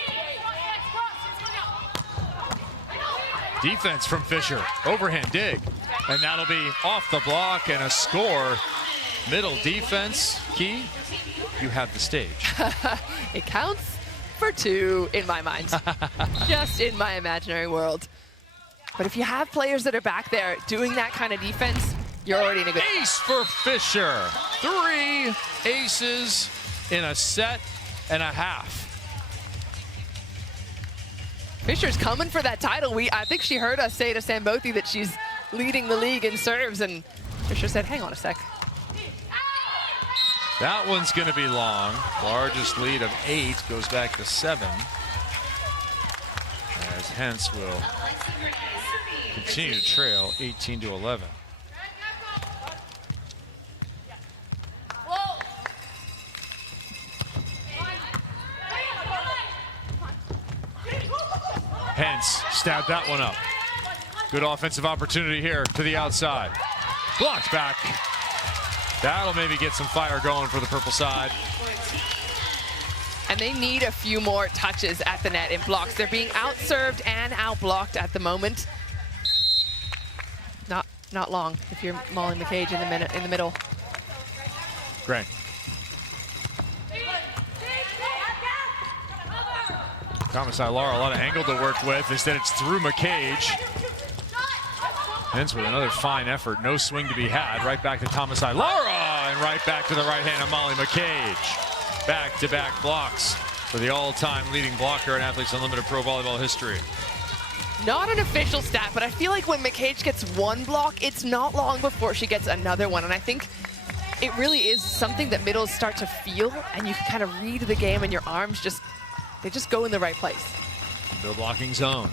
Defense from Fisher. Overhand dig. And that'll be off the block and a score. Middle defense. Key, you have the stage. It counts for 2 in my mind. Just in my imaginary world. But if you have players that are back there doing that kind of defense, you're already in a good... Ace for Fisher. 3 aces in a set and a half. Fisher's coming for that title. I think she heard us say to Sambothi that she's leading the league in serves, and Fisher said, hang on a sec. That one's going to be long. Largest lead of 8 goes back to 7. As Hentz will continue to trail 18-11. Hentz stabbed that one up. Good offensive opportunity here to the outside. Blocked back. That'll maybe get some fire going for the purple side. And they need a few more touches at the net in blocks. They're being out-served and out-blocked at the moment. Not long if you're Molly McCage in the middle. Gray. Thomas Ilara, a lot of angle to work with. Instead, it's through McCage. Hentz with another fine effort. No swing to be had. Right back to Thomas Ilara, and right back to the right hand of Molly McCage. Back-to-back blocks for the all-time leading blocker in Athletes Unlimited Pro Volleyball history. Not an official stat, but I feel like when McCage gets one block, it's not long before she gets another one. And I think it really is something that middles start to feel, and you can kind of read the game, and your arms they just go in the right place. The blocking zone.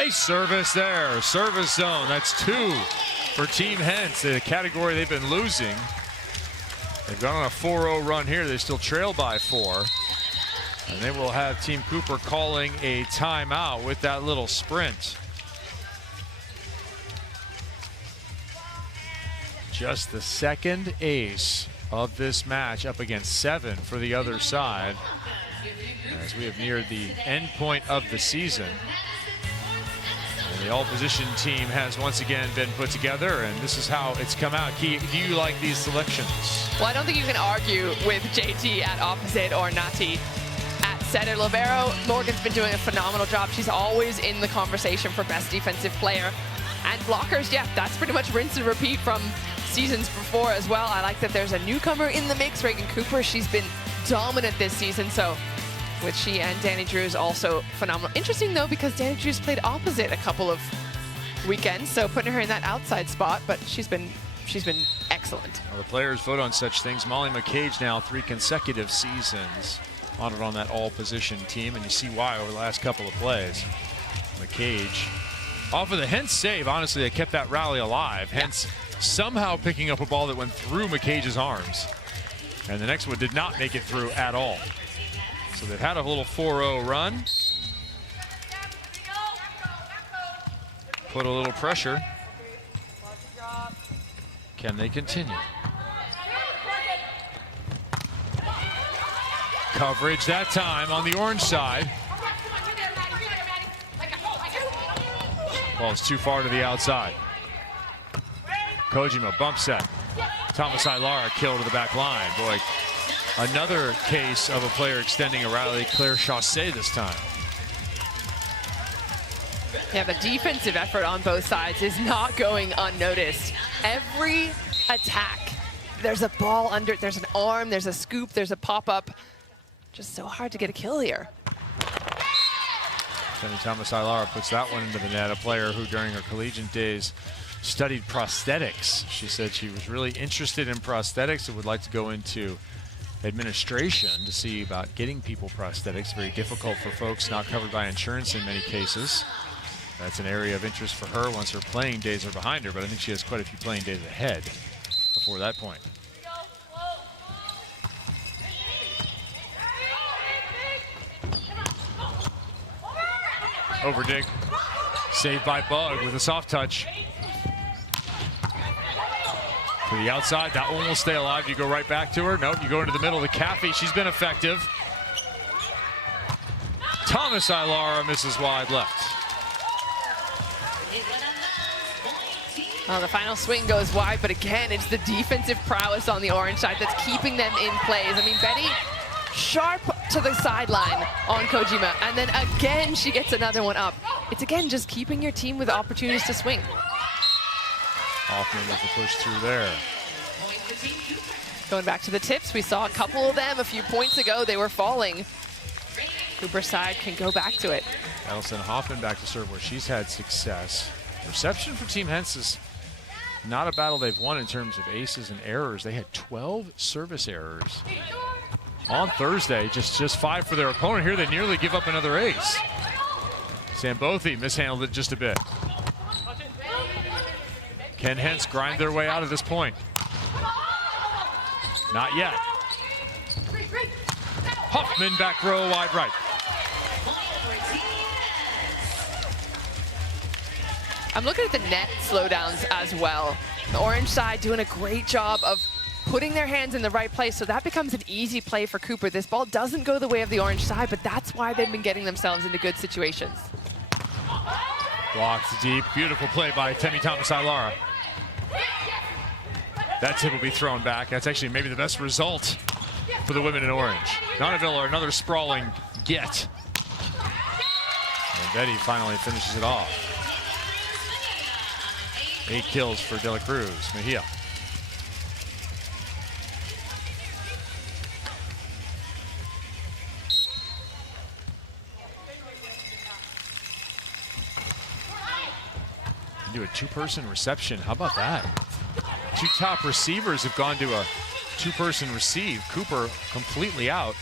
A service there, service zone. That's 2 for Team Hentz, the category they've been losing. They've gone on a 4-0 run here. They still trail by 4. And they will have Team Cooper calling a timeout with that little sprint. Just the second ace of this match, up against 7 for the other side, as we have neared the end point of the season. And the all-position team has once again been put together, and this is how it's come out. Key, do you like these selections? Well, I don't think you can argue with JT at opposite or Nati at setter. Libero, Morgan's been doing a phenomenal job. She's always in the conversation for best defensive player. And blockers, yeah, that's pretty much rinse and repeat from seasons before as well. I like that there's a newcomer in the mix, Reagan Cooper. She's been dominant this season, so with she and Danny Drews also phenomenal. Interesting though, because Danny Drews played opposite a couple of weekends, so putting her in that outside spot, but she's been excellent. Well, the players vote on such things. Molly McCage now 3 consecutive seasons honored on that all-position team, and you see why over the last couple of plays. McCage off of the Hentz save. Honestly, they kept that rally alive. Hentz somehow picking up a ball that went through McCage's arms, and the next one did not make it through at all. So they've had a little 4-0 run. Put a little pressure. Can they continue? Coverage that time on the orange side. Ball's too far to the outside. Kojima bump set. Thomas Ilara kill to the back line. Boy, another case of a player extending a rally. Claire Chassé this time. Yeah, the defensive effort on both sides is not going unnoticed. Every attack There's a ball under, there's an arm, there's a scoop, there's a pop-up. Just so hard to get a kill here. Temi Thomas-Ailara puts that one into the net, a player who during her collegiate days studied prosthetics. She said she was really interested in prosthetics and would like to go into administration to see about getting people prosthetics. Very difficult for folks not covered by insurance in many cases. That's an area of interest for her once her playing days are behind her, but I think she has quite a few playing days ahead before that point. Over dig. Saved by Bug with a soft touch. To the outside, that one will stay alive. You go right back to her. Nope, you go into the middle of the Caffey. She's been effective. Thomas-Ailara misses wide left. Well, the final swing goes wide, but again, it's the defensive prowess on the orange side that's keeping them in plays. I mean, Betty sharp to the sideline on Kojima, and then again she gets another one up. It's again just keeping your team with opportunities to swing. Hoffman with the push through there. Going back to the tips, we saw a couple of them a few points ago. They were falling. Cooper's side can go back to it. That'll send Hoffman back to serve where she's had success. Reception for Team Hentz is not a battle they've won in terms of aces and errors. They had 12 service errors on Thursday, just 5 for their opponent. Here they nearly give up another ace. Sambothi mishandled it just a bit. Can Hentz grind their way out of this point? Not yet. Hoffman back row wide right. I'm looking at the net slowdowns as well. The orange side doing a great job of putting their hands in the right place, so that becomes an easy play for Cooper. This ball doesn't go the way of the orange side, but that's why they've been getting themselves into good situations. Blocked deep, beautiful play by Temi Thomas-Ailara. That tip will be thrown back. That's actually maybe the best result for the women in orange. Nonneville, another sprawling get. And Betty finally finishes it off. 8 kills for De La Cruz. Mejia. Do a 2-person reception. How about that? 2 top receivers have gone to a 2-person receive. Cooper completely out.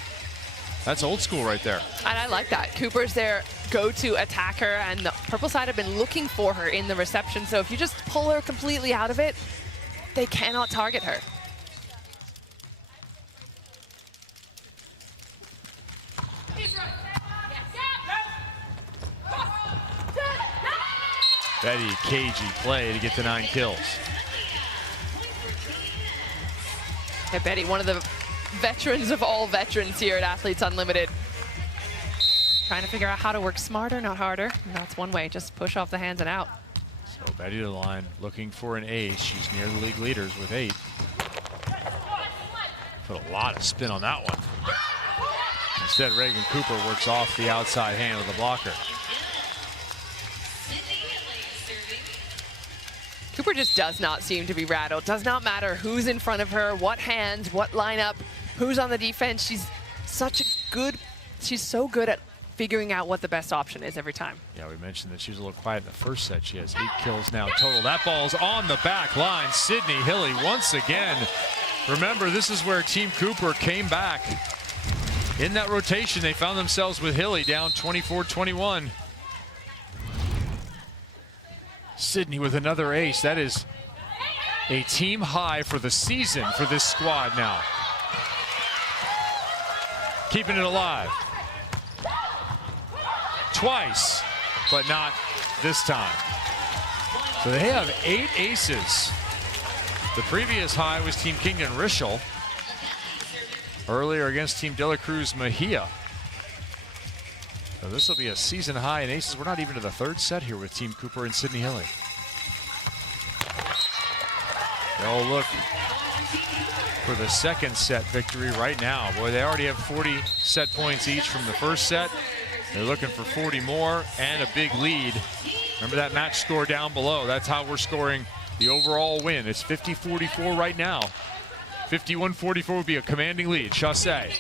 That's old school right there. And I like that. Cooper's their go-to attacker, and the purple side have been looking for her in the reception. So if you just pull her completely out of it, they cannot target her. Betty, cagey play to get to 9 kills. Yeah, Betty, one of the veterans of all veterans here at Athletes Unlimited. Trying to figure out how to work smarter, not harder. And that's one way, just push off the hands and out. So Betty to the line, looking for an ace. She's near the league leaders with 8. Put a lot of spin on that one. Instead, Reagan Cooper works off the outside hand of the blocker. Cooper just does not seem to be rattled. Does not matter who's in front of her, what hands, what lineup, who's on the defense. She's so good at figuring out what the best option is every time. Yeah, we mentioned that she was a little quiet in the first set. She has 8 kills now total. That ball's on the back line. Sydney Hilly once again. Remember, this is where Team Cooper came back. In that rotation, they found themselves with Hilly down 24-21. Sydney with another ace. That is a team high for the season for this squad now. Keeping it alive. Twice, but not this time. So they have 8 aces. The previous high was Team Kingdon Rischel earlier against Team De La Cruz Mejia. So this will be a season high in aces. We're not even to the 3rd set here with Team Cooper and Sydney Hilly. They'll look for the 2nd set victory right now. Boy, they already have 40 set points each from the 1st set. They're looking for 40 more and a big lead. Remember that match score down below. That's how we're scoring the overall win. It's 50-44 right now. 51-44 would be a commanding lead. Chausset.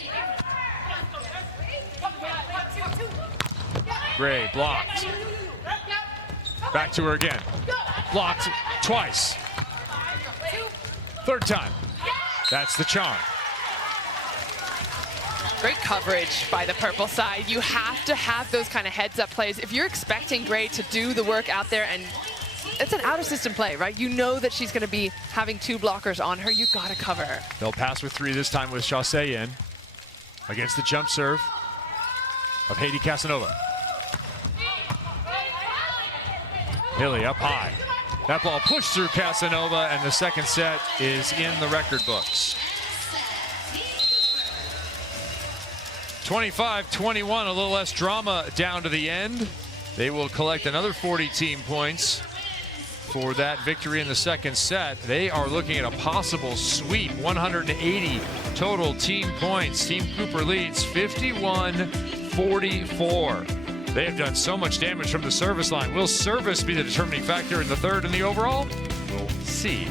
Gray blocked. Back to her again. Blocked twice. Third time. That's the charm. Great coverage by the purple side. You have to have those kind of heads-up plays. If you're expecting Gray to do the work out there, and it's an out-of-system play, right? You know that she's going to be having 2 blockers on her. You got to cover her. They'll pass with 3 this time with Chausset in against the jump serve of Haiti Casanova. Hilly up high. That ball pushed through Casanova, and the second set is in the record books. 25-21, a little less drama down to the end. They will collect another 40 team points for that victory in the second set. They are looking at a possible sweep, 180 total team points. Team Cooper leads 51-44. They have done so much damage from the service line. Will service be the determining factor in the third and the overall? We'll see.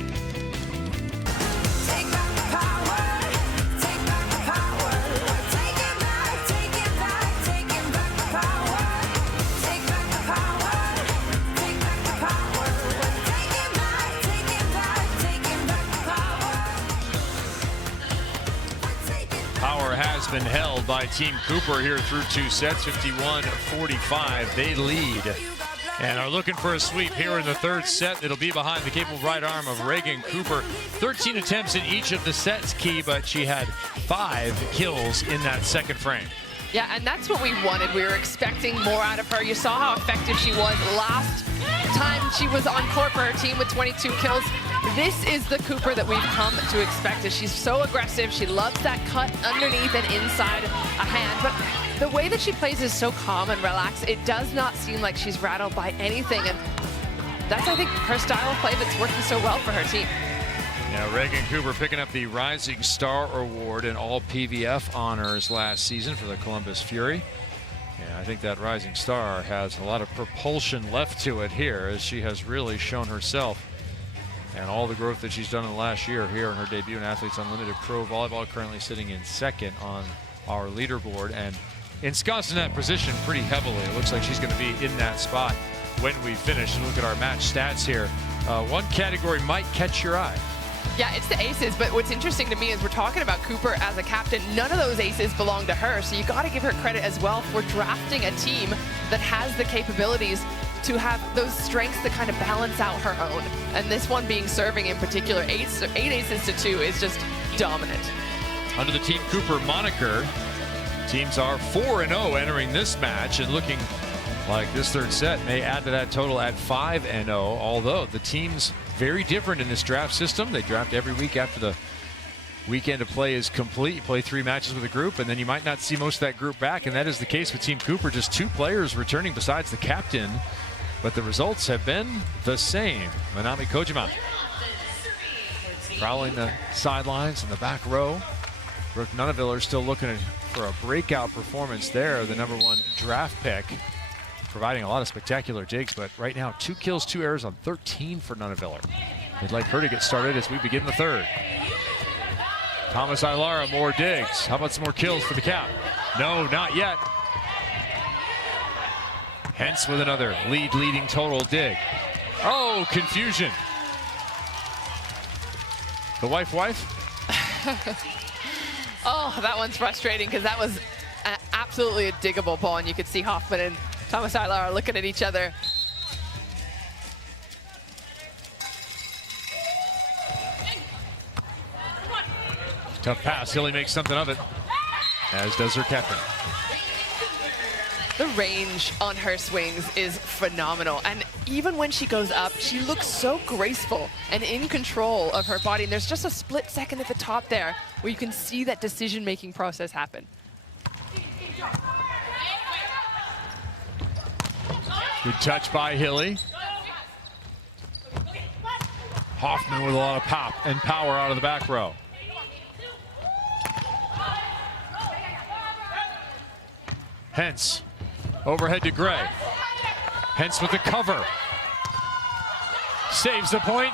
Has been held by Team Cooper here through 2 sets, 51-45. They lead and are looking for a sweep here in the third set. It'll be behind the capable right arm of Reagan Cooper. 13 attempts in each of the sets, Key, but she had 5 kills in that second frame. Yeah, and that's what we wanted. We were expecting more out of her. You saw how effective she was last time she was on court for her team with 22 kills. This is the Cooper that we've come to expect. She's so aggressive. She loves that cut underneath and inside a hand. But the way that she plays is so calm and relaxed. It does not seem like she's rattled by anything. And that's, I think, her style of play that's working so well for her team. Yeah, Reagan Cooper picking up the Rising Star Award in all PVF honors last season for the Columbus Fury. Yeah, I think that Rising Star has a lot of propulsion left to it here, as she has really shown herself and all the growth that she's done in the last year here in her debut in Athletes Unlimited Pro Volleyball, currently sitting in second on our leaderboard and ensconced in that position pretty heavily. It looks like she's going to be in that spot when we finish. And look at our match stats here. One category might catch your eye. Yeah, it's the aces, but what's interesting to me is we're talking about Cooper as a captain. None of those aces belong to her, so you got to give her credit as well for drafting a team that has the capabilities to have those strengths that kind of balance out her own. And this one being serving in particular, 8 aces to 2 is just dominant. Under the Team Cooper moniker, teams are 4-0 entering this match, and looking like this third set may add to that total at 5-0, although the team's very different in this draft system. They draft every week after the weekend of play is complete. You play 3 matches with a group, and then you might not see most of that group back, and that is the case with Team Cooper. Just 2 players returning besides the captain, but the results have been the same. Manami Kojima prowling the sidelines in the back row. Brooke Nunaviller still looking for a breakout performance there, the #1 draft pick, providing a lot of spectacular digs, but right now 2 kills, 2 errors on 13 for Nunaviller. They'd like her to get started as we begin the third. Thomas Ilara, more digs. How about some more kills for the Cap? No, not yet. Hentz with another leading total dig. Oh, confusion. The wife? Oh, that one's frustrating because that was absolutely a diggable ball, and you could see Hoffman and Thomas Ilara looking at each other. Tough pass. Hilly makes something of it, as does her captain. The range on her swings is phenomenal, and even when she goes up, she looks so graceful and in control of her body. And there's just a split second at the top there where you can see that decision-making process happen. Good touch by Hilly. Hoffman with a lot of pop and power out of the back row. Hentz overhead to Gray. Hentz with the cover. Saves the point,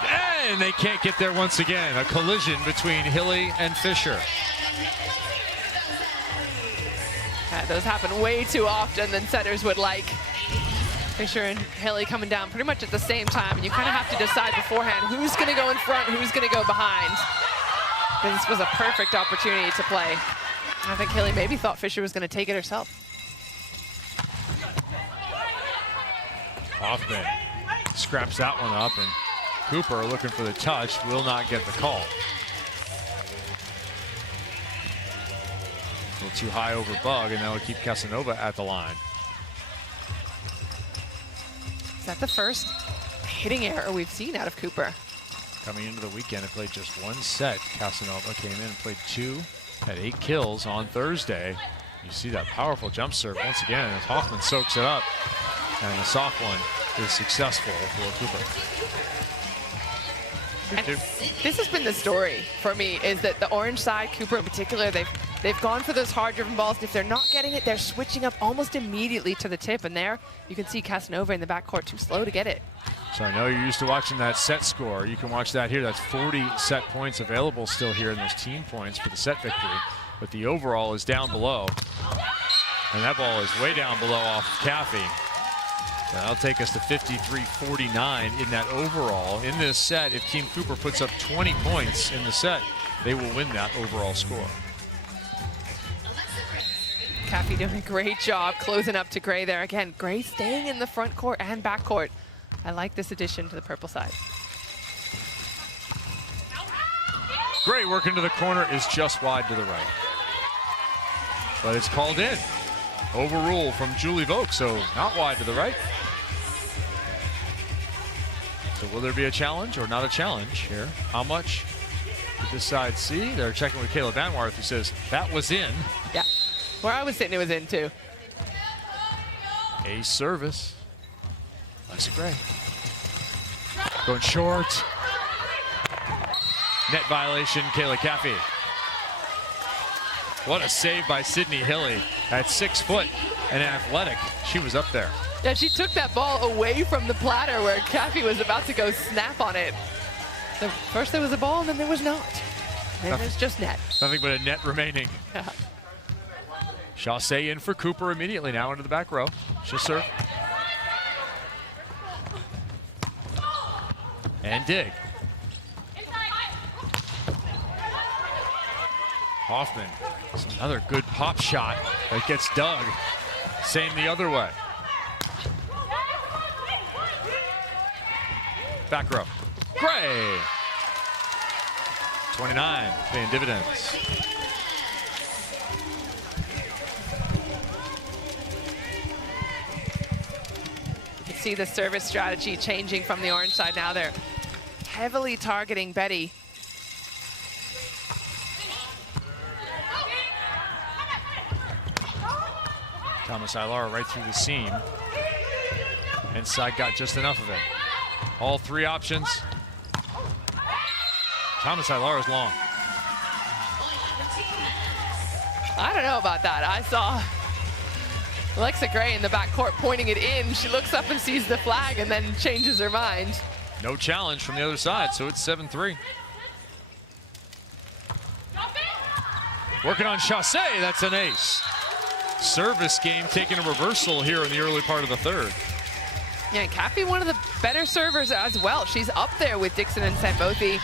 and they can't get there once again. A collision between Hilly and Fisher. Yeah, those happen way too often than setters would like. Fisher and Hilly coming down pretty much at the same time, and you kind of have to decide beforehand who's going to go in front, who's going to go behind. This was a perfect opportunity to play. I think Hilly maybe thought Fisher was going to take it herself. Hoffman scraps that one up, and Cooper, looking for the touch, will not get the call. A little too high over Bug, and that will keep Casanova at the line. Is that the first hitting error we've seen out of Cooper? Coming into the weekend, it played just one set. Casanova came in and played 2, had 8 kills on Thursday. You see that powerful jump serve once again as Hoffman soaks it up, and the soft one is successful for Cooper. And this has been the story for me, is that the orange side, Cooper in particular, they've gone for those hard-driven balls. If they're not getting it, they're switching up almost immediately to the tip. And there, you can see Casanova in the backcourt too slow to get it. So I know you're used to watching that set score. You can watch that here. That's 40 set points available still here in those team points for the set victory. But the overall is down below. And that ball is way down below off of Caffey. So that'll take us to 53-49 in that overall. In this set, if Team Cooper puts up 20 points in the set, they will win that overall score. Caffey doing a great job closing up to Gray there. Again, Gray staying in the front court and back court. I like this addition to the purple side. Gray working to the corner is just wide to the right. But it's called in. Overrule from Julie Vogt, so not wide to the right. So will there be a challenge or not a challenge here? How much did this side see? They're checking with Kayla Vanwarth, who says that was in. Yeah, where I was sitting, it was in too. Ace service. Lisa Gray. Going short. Net violation, Kayla Caffey. What a save by Sydney Hilly. At 6 foot and athletic, she was up there. Yeah, she took that ball away from the platter where Caffey was about to go snap on it. So first there was a ball, and then there was not. And then there's just net. Nothing but a net remaining. Yeah. Chaussee in for Cooper immediately now into the back row. She'll serve. And dig. Hoffman, it's another good pop shot that gets dug. Same the other way. Back row. Gray. 29, paying dividends. You see the service strategy changing from the orange side now. They're heavily targeting Betty. Thomas Ilara right through the seam. Inside got just enough of it. All 3 options. Thomas Ilara's long. I don't know about that. I saw Alexa Gray in the backcourt pointing it in. She looks up and sees the flag and then changes her mind. No challenge from the other side, so it's 7-3. Working on Chaussee, that's an ace. Service game taking a reversal here in the early part of the third. Yeah, Caffey, one of the better servers as well. She's up there with Dixon and Sambothy.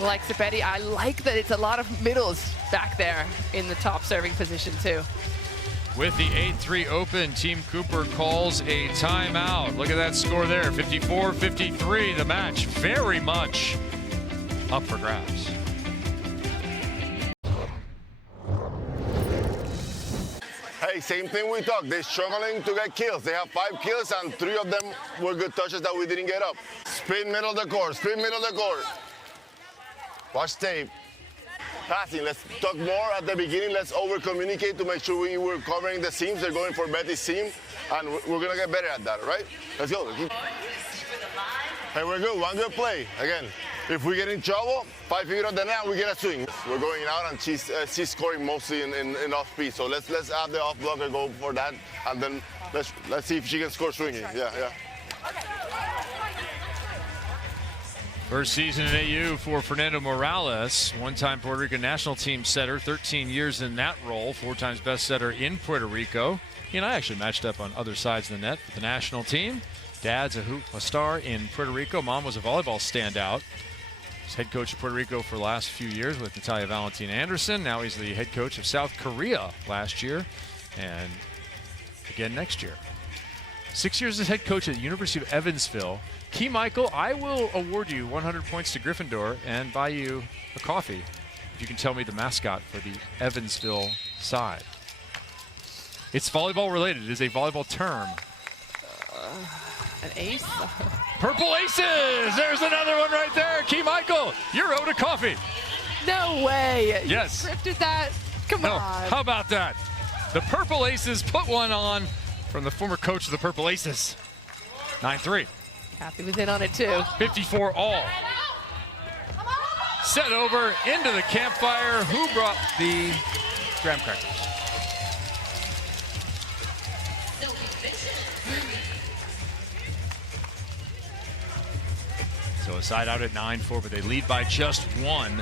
Like Betty, I like that it's a lot of middles back there in the top serving position too. With the 8-3 open, Team Cooper calls a timeout. Look at that score there, 54-53. The match very much up for grabs. Hey, same thing we talked. They're struggling to get kills. They have 5 kills, and 3 of them were good touches that we didn't get up. Spin middle of the court, spin middle of the court. Watch tape. Passing, let's talk more at the beginning. Let's over-communicate to make sure we were covering the seams. They're going for Betty's seam, and we're going to get better at that, right? Let's go. Hey, we're good. One good play. Again, if we get in trouble, 5 feet out the net, we get a swing. We're going out, and she's scoring mostly in off-speed. So let's have the off-blocker go for that, and then let's see if she can score swinging. Yeah. First season in AU for Fernando Morales, one-time Puerto Rican national team setter, 13 years in that role, 4 times best setter in Puerto Rico. He and I actually matched up on other sides of the net with the national team. Dad's a star in Puerto Rico. Mom was a volleyball standout. He's head coach of Puerto Rico for the last few years with Natalia Valentina Anderson. Now he's the head coach of South Korea last year and again next year. 6 years as head coach at the University of Evansville. Key Michael, I will award you 100 points to Gryffindor and buy you a coffee if you can tell me the mascot for the Evansville side. It's volleyball related. It is a volleyball term. An ace? Purple Aces! There's another one right there. Key Michael, you're owed a coffee. No way. Yes. You scripted that? Come No, on. how about that? The Purple Aces put one on from the former coach of the Purple Aces. 9-3. Kathy was in on it too. 54 all. Set over into the campfire. Who brought the graham crackers? So a side out at 9-4, but they lead by just 1.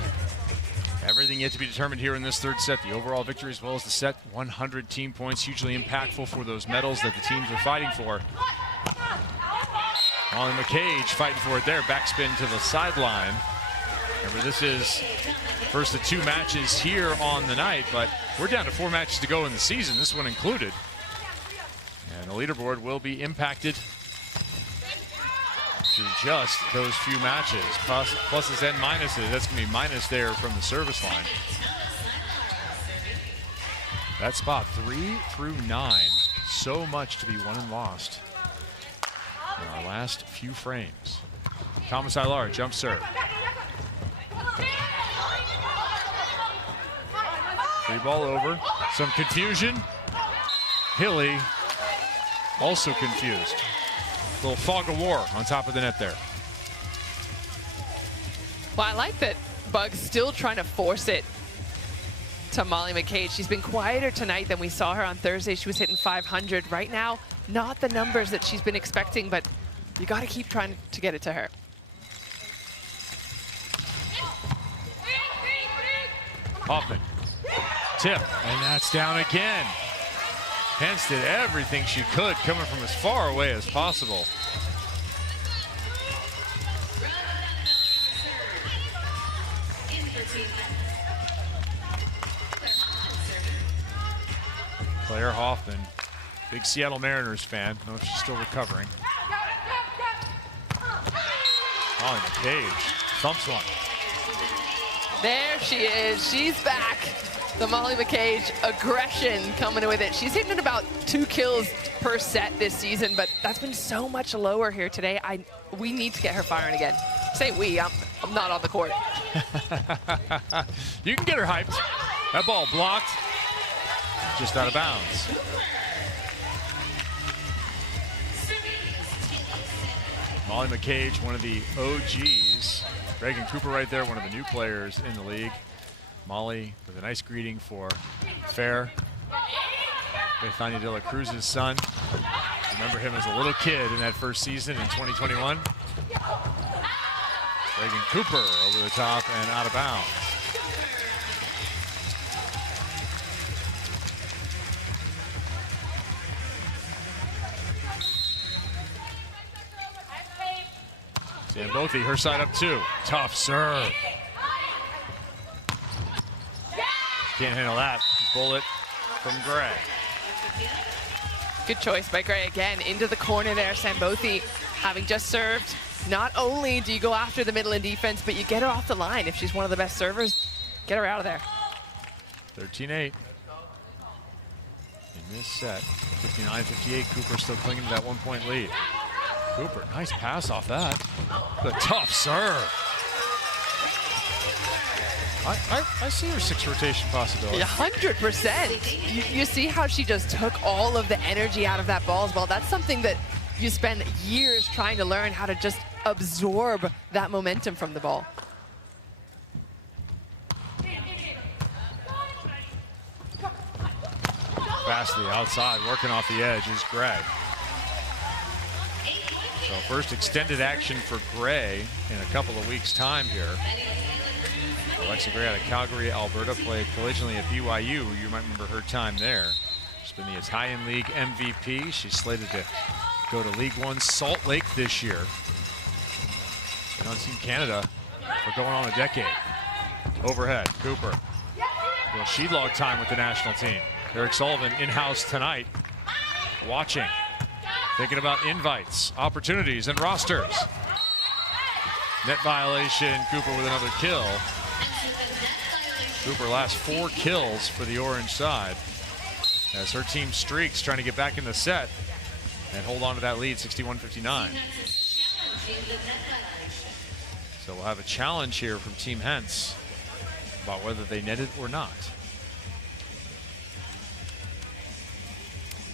Everything yet to be determined here in this third set. The overall victory as well as the set. 100 team points, hugely impactful for those medals that the teams are fighting for. Molly McCage fighting for it there. Backspin to the sideline. Remember, this is first of 2 matches here on the night, but we're down to 4 matches to go in the season, this one included. And the leaderboard will be impacted to just those few matches. Pluses and minuses. That's going to be minus there from the service line. That spot 3 through 9. So much to be won and lost in our last few frames. Thomas Ilar, jump serve. Free ball over. Some confusion. Hilly also confused. Little fog of war on top of the net there. Well, I like that Bug's still trying to force it to Molly McCage. She's been quieter tonight than we saw her on Thursday. She was hitting 500. Right now, not the numbers that she's been expecting, but you got to keep trying to get it to her. Hoffman, tip, and that's down again. Hentz did everything she could, coming from as far away as possible. Claire Hoffman, big Seattle Mariners fan. I don't know if she's still recovering. Molly McCage thumps one. There she is. She's back. The Molly McCage aggression coming with it. She's hitting about 2 kills per set this season, but that's been so much lower here today. We need to get her firing again. Say we, I'm not on the court. You can get her hyped. That ball blocked, just out of bounds. Molly McCage, one of the OGs. Reagan Cooper right there, one of the new players in the league. Molly with a nice greeting for Fair. Bethania de la Cruz's son. Remember him as a little kid in that first season in 2021. Reagan Cooper over the top and out of bounds. Zambothy, her side up 2. Tough serve. Can't handle that. Bullet from Gray. Good choice by Gray again. Into the corner there. Zambothy having just served. Not only do you go after the middle in defense, but you get her off the line. If she's one of the best servers, get her out of there. 13-8. In this set, 59-58. Cooper still clinging to that 1-point lead. Cooper, nice pass off that. The tough serve. I see her 6 rotation possibility. 100%. You see how she just took all of the energy out of that ball's ball. That's something that you spend years trying to learn, how to just absorb that momentum from the ball. Fastly outside, working off the edge is Gray. So first extended action for Gray in a couple of weeks' time here. Alexa Gray out of Calgary, Alberta, played collegially at BYU. You might remember her time there. She's been the Italian League MVP. She's slated to go to League One Salt Lake this year. Been on Team Canada for going on a decade. Overhead, Cooper. Well, she logged time with the national team. Eric Sullivan in-house tonight, watching, thinking about invites, opportunities, and rosters. Net violation, Cooper with another kill. Cooper last 4 kills for the orange side as her team streaks, trying to get back in the set and hold on to that lead, 61-59. So we'll have a challenge here from Team Hentz about whether they net it or not.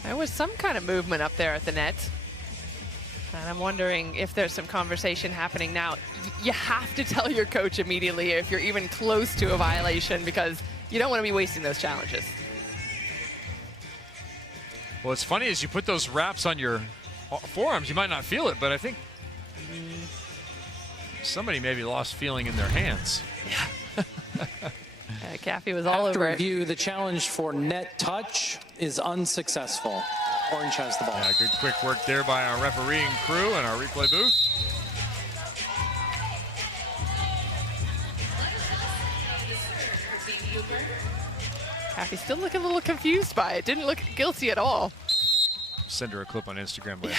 There was some kind of movement up there at the net. And I'm wondering if there's some conversation happening now. You have to tell your coach immediately if you're even close to a violation, because you don't want to be wasting those challenges. Well, it's funny, as you put those wraps on your forearms, you might not feel it, but I think somebody maybe lost feeling in their hands. Yeah. Caffey was all After over review, the challenge for net touch is unsuccessful. Orange has the ball. Yeah, good quick work there by our refereeing crew and our replay booth. Caffey still looking a little confused by it. Didn't look guilty at all. Send her a clip on Instagram later.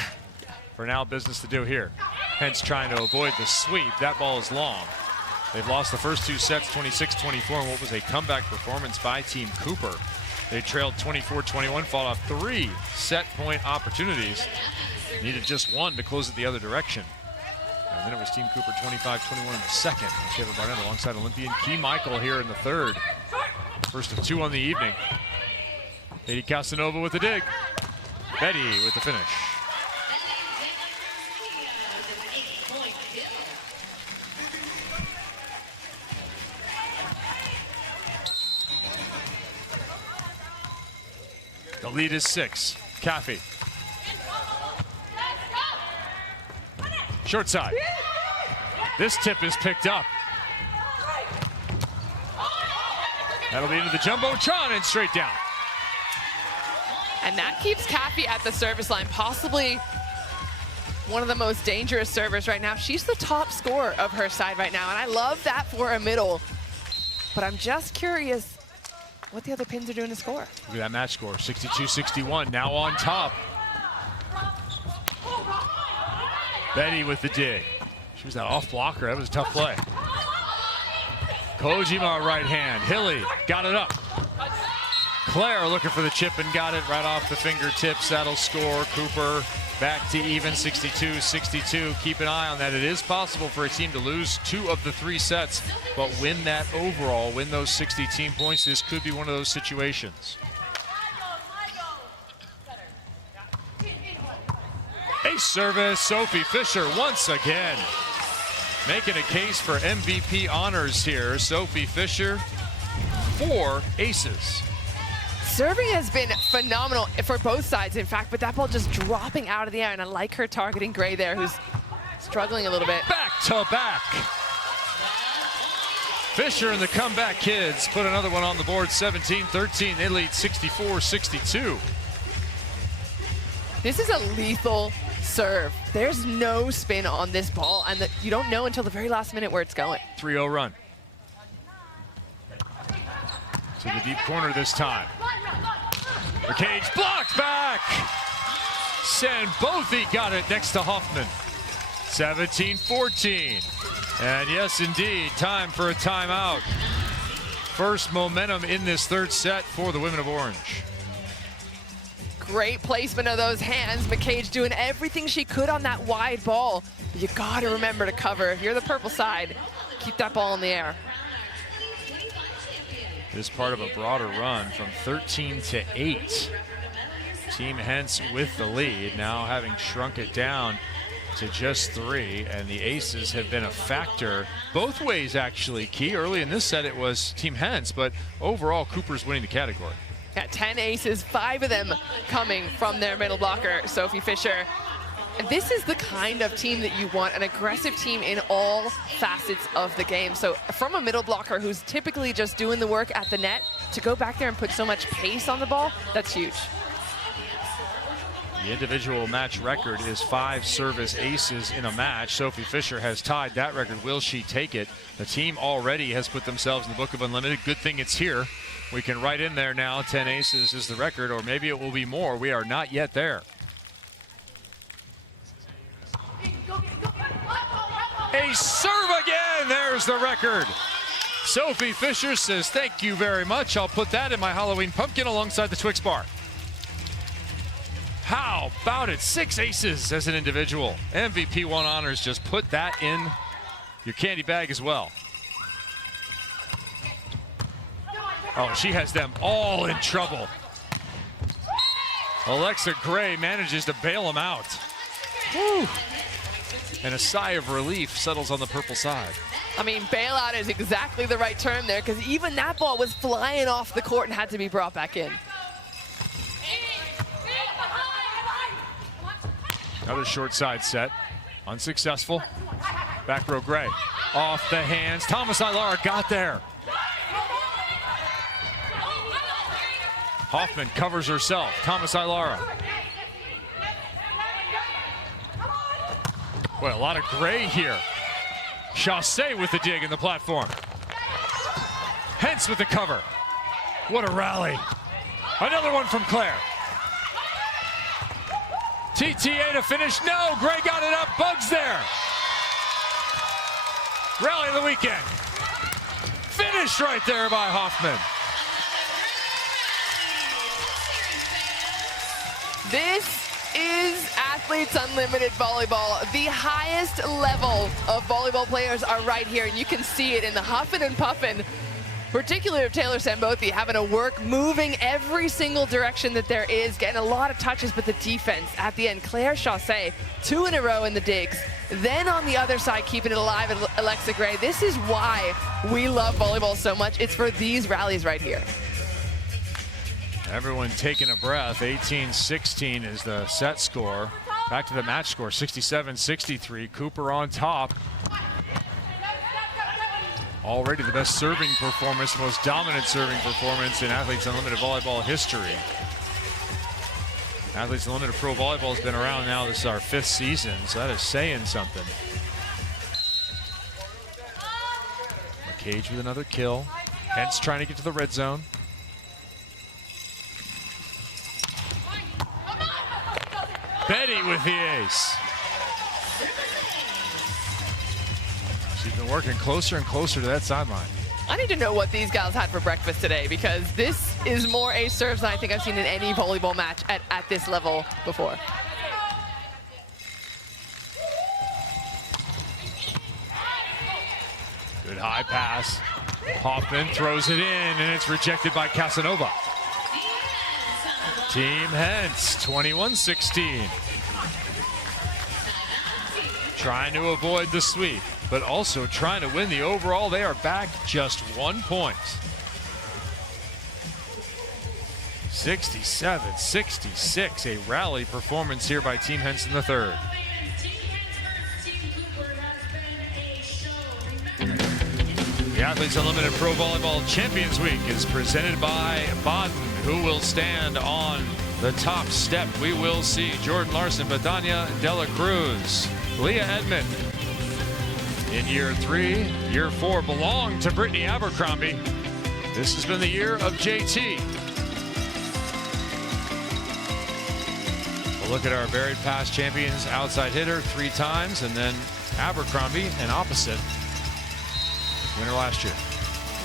For now, business to do here. Hentz trying to avoid the sweep. That ball is long. They've lost the first 2 sets, 26-24, in what was a comeback performance by Team Cooper. They trailed 24-21, fought off 3 set point opportunities. Needed just 1 to close it the other direction. And then it was Team Cooper 25-21 in the second. Kevin Barnett alongside Olympian Key Michael here in the third. First of 2 on the evening. Katie Casanova with the dig. Betty with the finish. The lead is 6. Caffey. Short side. This tip is picked up. That'll be into the Jumbotron and straight down. And that keeps Caffey at the service line, possibly one of the most dangerous servers right now. She's the top scorer of her side right now, and I love that for a middle. But I'm just curious what the other pins are doing to score. Look at that match score, 62-61, now on top. Betty with the dig. She was that off blocker, that was a tough play. Kojima right hand, Hilly got it up. Claire looking for the chip and got it right off the fingertips. That'll score. Cooper back to even, 62-62. Keep an eye on that. It is possible for a team to lose 2 of the 3 sets, but win that overall, win those 60 team points. This could be one of those situations. Ace service, Sophie Fisher once again. Making a case for MVP honors here. Sophie Fisher, 4 aces. Serving has been phenomenal for both sides, in fact, but that ball just dropping out of the air, and I like her targeting Gray there, who's struggling a little bit. Back to back. Fisher and the comeback kids put another one on the board, 17-13. They lead 64-62. This is a lethal serve. There's no spin on this ball, and you don't know until the very last minute where it's going. 3-0 run. To the deep corner this time. Cage blocked back. Sanbothy got it next to Hoffman. 17-14. And yes, indeed, time for a timeout. First momentum in this third set for the women of Orange. Great placement of those hands. McCage doing everything she could on that wide ball. But you gotta remember to cover. If you're the purple side, keep that ball in the air. This part of a broader run from 13-8. Team Hentz with the lead, now having shrunk it down to just 3, and the aces have been a factor both ways actually. Key early in this set it was Team Hentz, but overall Cooper's winning the category. Yeah, 10 aces, 5 of them coming from their middle blocker, Sophie Fisher. This is the kind of team that you want, an aggressive team in all facets of the game. So from a middle blocker who's typically just doing the work at the net, to go back there and put so much pace on the ball, that's huge. The individual match record is 5 service aces in a match. Sophie Fisher has tied that record. Will she take it? The team already has put themselves in the book of unlimited. Good thing it's here. We can write in there now 10 aces is the record, or maybe it will be more. We are not yet there. A serve again. There's the record. Sophie Fisher says, thank you very much. I'll put that in my Halloween pumpkin alongside the Twix bar. How about it? 6 aces as an individual. MVP 1 honors. Just put that in your candy bag as well. Oh, she has them all in trouble. Alexa Gray manages to bail them out. Woo. And a sigh of relief settles on the purple side. I mean, bailout is exactly the right term there, because even that ball was flying off the court and had to be brought back in. Another short side set. Unsuccessful. Back row Gray. Off the hands. Thomas Ilara got there. Hoffman covers herself. Thomas Ilara. Boy, a lot of Gray here. Chassé with the dig in the platform. Hentz with the cover. What a rally. Another one from Claire. TTA to finish. No, Gray got it up. Bugs there. Rally of the weekend. Finished right there by Hoffman. This is Athletes Unlimited Volleyball. The highest level of volleyball players are right here, and you can see it in the huffing and puffing, particularly of Taylor Sambothi, having to work, moving every single direction that there is, getting a lot of touches, but the defense at the end. Claire Chassé, 2 in a row in the digs. Then on the other side, keeping it alive, Alexa Gray. This is why we love volleyball so much. It's for these rallies right here. Everyone taking a breath. 18-16 is the set score. Back to the match score, 67-63. Cooper on top. Already the best serving performance, the most dominant serving performance in Athletes Unlimited Volleyball history. Athletes Unlimited Pro Volleyball has been around now. This is our 5th season, so that is saying something. McCage with another kill. Hentz trying to get to the red zone. Betty with the ace. She's been working closer and closer to that sideline. I need to know what these gals had for breakfast today, because this is more ace serves than I think I've seen in any volleyball match at this level before. Good high pass. Hoffman throws it in, and it's rejected by Casanova. Team Hentz, 21-16. Trying to avoid the sweep, but also trying to win the overall. They are back just 1 point. 67-66, a rally performance here by Team Hentz in the 3rd. The Athletes Unlimited Pro Volleyball Champions Week is presented by Baden, who will stand on the top step. We will see Jordan Larson, Betania Dela Cruz, Leah Edmond. In year 3, year 4 belonged to Brittany Abercrombie. This has been the year of JT. We'll look at our varied past champions. Outside hitter 3 times, and then Abercrombie, an opposite. Winner last year.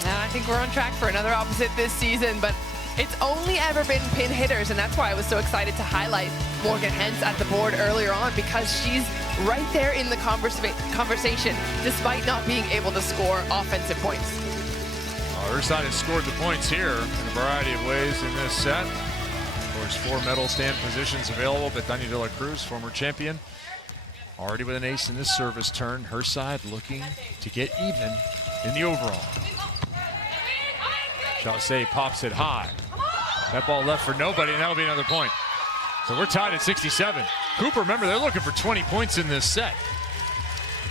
Now I think we're on track for another opposite this season, but it's only ever been pin hitters, and that's why I was so excited to highlight Morgan Hentz at the board earlier on, because she's right there in the conversation, despite not being able to score offensive points. Her side has scored the points here in a variety of ways in this set. Of course, 4 medal stand positions available. Betania Dela Cruz, former champion, already with an ace in this service turn. Her side looking to get even in the overall. Chassé pops it high. That ball left for nobody, and that'll be another point. So we're tied at 67. Cooper, remember, they're looking for 20 points in this set.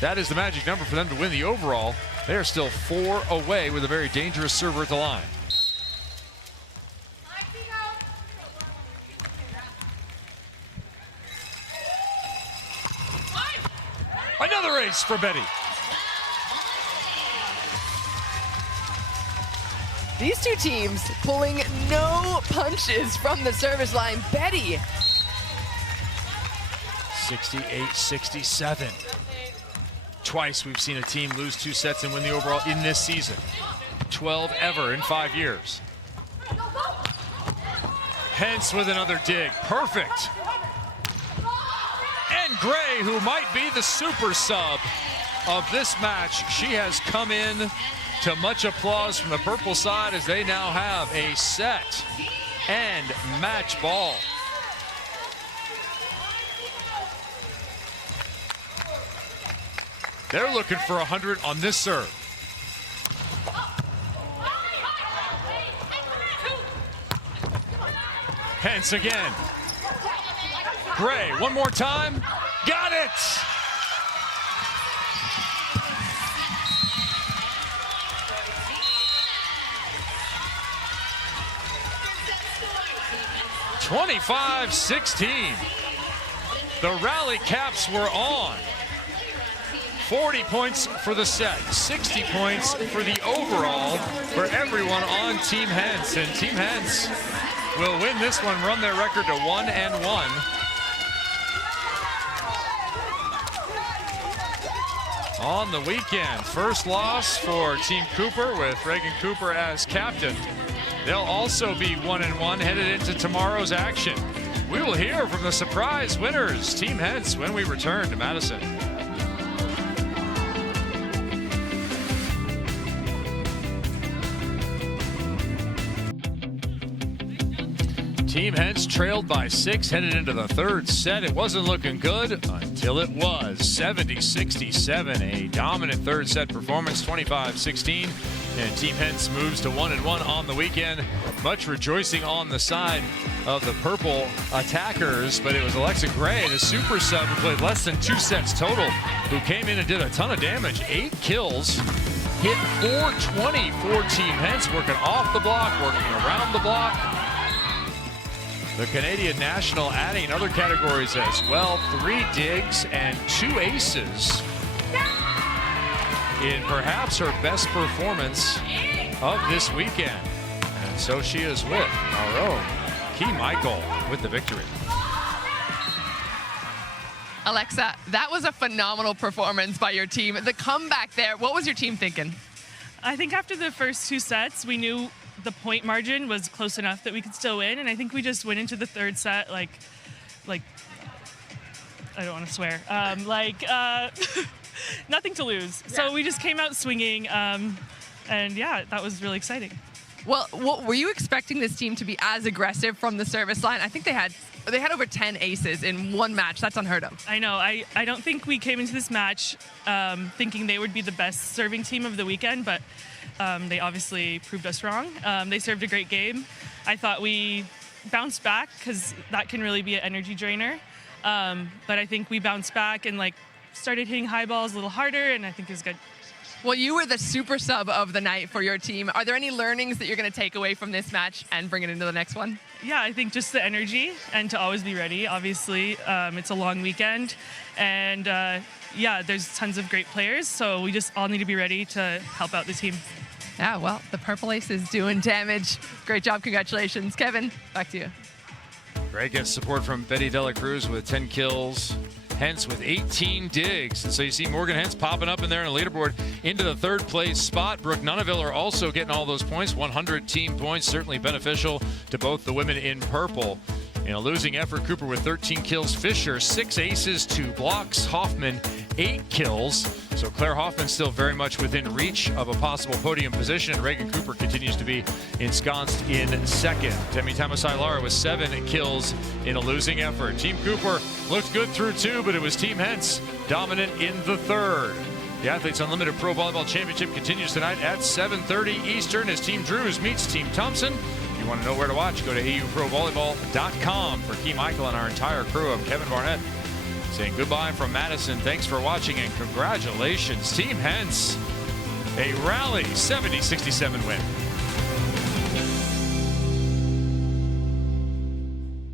That is the magic number for them to win the overall. They are still 4 away with a very dangerous server at the line. Another ace for Betty. These two teams pulling no punches from the service line. Betty. 68-67. Twice we've seen a team lose 2 sets and win the overall in this season. 12 ever in 5 years. Hentz with another dig. Perfect. And Gray, who might be the super sub of this match, she has come in to much applause from the purple side as they now have a set and match ball. They're looking for 100 on this serve. Hentz again. Gray, one more time. Got it! (25-16). The rally caps were on. 40 points for the set, 60 points for the overall for everyone on Team Hentz. And Team Hentz will win this one, run their record to 1-1. On the weekend, first loss for Team Cooper with Reagan Cooper as captain. They'll also be 1-1 headed into tomorrow's action. We will hear from the surprise winners, Team Hentz, when we return to Madison. Team Hentz trailed by 6 headed into the third set. It wasn't looking good until it was. 70-67, a dominant third set performance, 25-16. And Team Hentz moves to 1-1 on the weekend. Much rejoicing on the side of the purple attackers, but it was Alexa Gray, the super sub, who played less than 2 sets total, who came in and did a ton of damage. 8 kills, hit 420 for Team Hentz, working off the block, working around the block. The Canadian national adding other categories as well. 3 digs and 2 aces in perhaps her best performance of this weekend. And so she is with our own Key Michael with the victory. Alexa, that was a phenomenal performance by your team. The comeback there, what was your team thinking? I think after the first 2 sets, we knew the point margin was close enough that we could still win, and I think we just went into the third set like I don't want to swear, nothing to lose. Yeah. So we just came out swinging, and yeah, that was really exciting. Well, were you expecting this team to be as aggressive from the service line? I think they had over 10 aces in one match. That's unheard of. I know. I don't think we came into this match thinking they would be the best serving team of the weekend, but they obviously proved us wrong. They served a great game. I thought we bounced back because that can really be an energy drainer. But I think we bounced back and started hitting high balls a little harder, and I think it was good. Well, you were the super sub of the night for your team. Are there any learnings that you're going to take away from this match and bring it into the next one? Yeah, I think just the energy and to always be ready. Obviously, it's a long weekend, and yeah, there's tons of great players, so we just all need to be ready to help out the team. Yeah, well, the Purple Ace is doing damage. Great job, congratulations. Kevin, back to you. Great gets support from Betty Dela Cruz with 10 kills. Hentz with 18 digs. And so you see Morgan Hentz popping up in there on the leaderboard into the third place spot. Brooke Nunaville are also getting all those points. 100 team points, certainly beneficial to both the women in purple. In a losing effort, Cooper with 13 kills. Fisher, 6 aces, 2 blocks. Hoffman, 8 kills. So Claire Hoffman still very much within reach of a possible podium position. And Reagan Cooper continues to be ensconced in second. Demi Tamasai-Lara with 7 kills in a losing effort. Team Cooper looked good through 2, but it was Team Hentz dominant in the third. The Athletes Unlimited Pro Volleyball Championship continues tonight at 7:30 Eastern as Team Drews meets Team Thompson. you want to know where to watch, go to auprovolleyball.com. For Key Michael and our entire crew, I'm Kevin Barnett saying goodbye from Madison. Thanks for watching and congratulations, Team Hentz. A rally 70-67 win.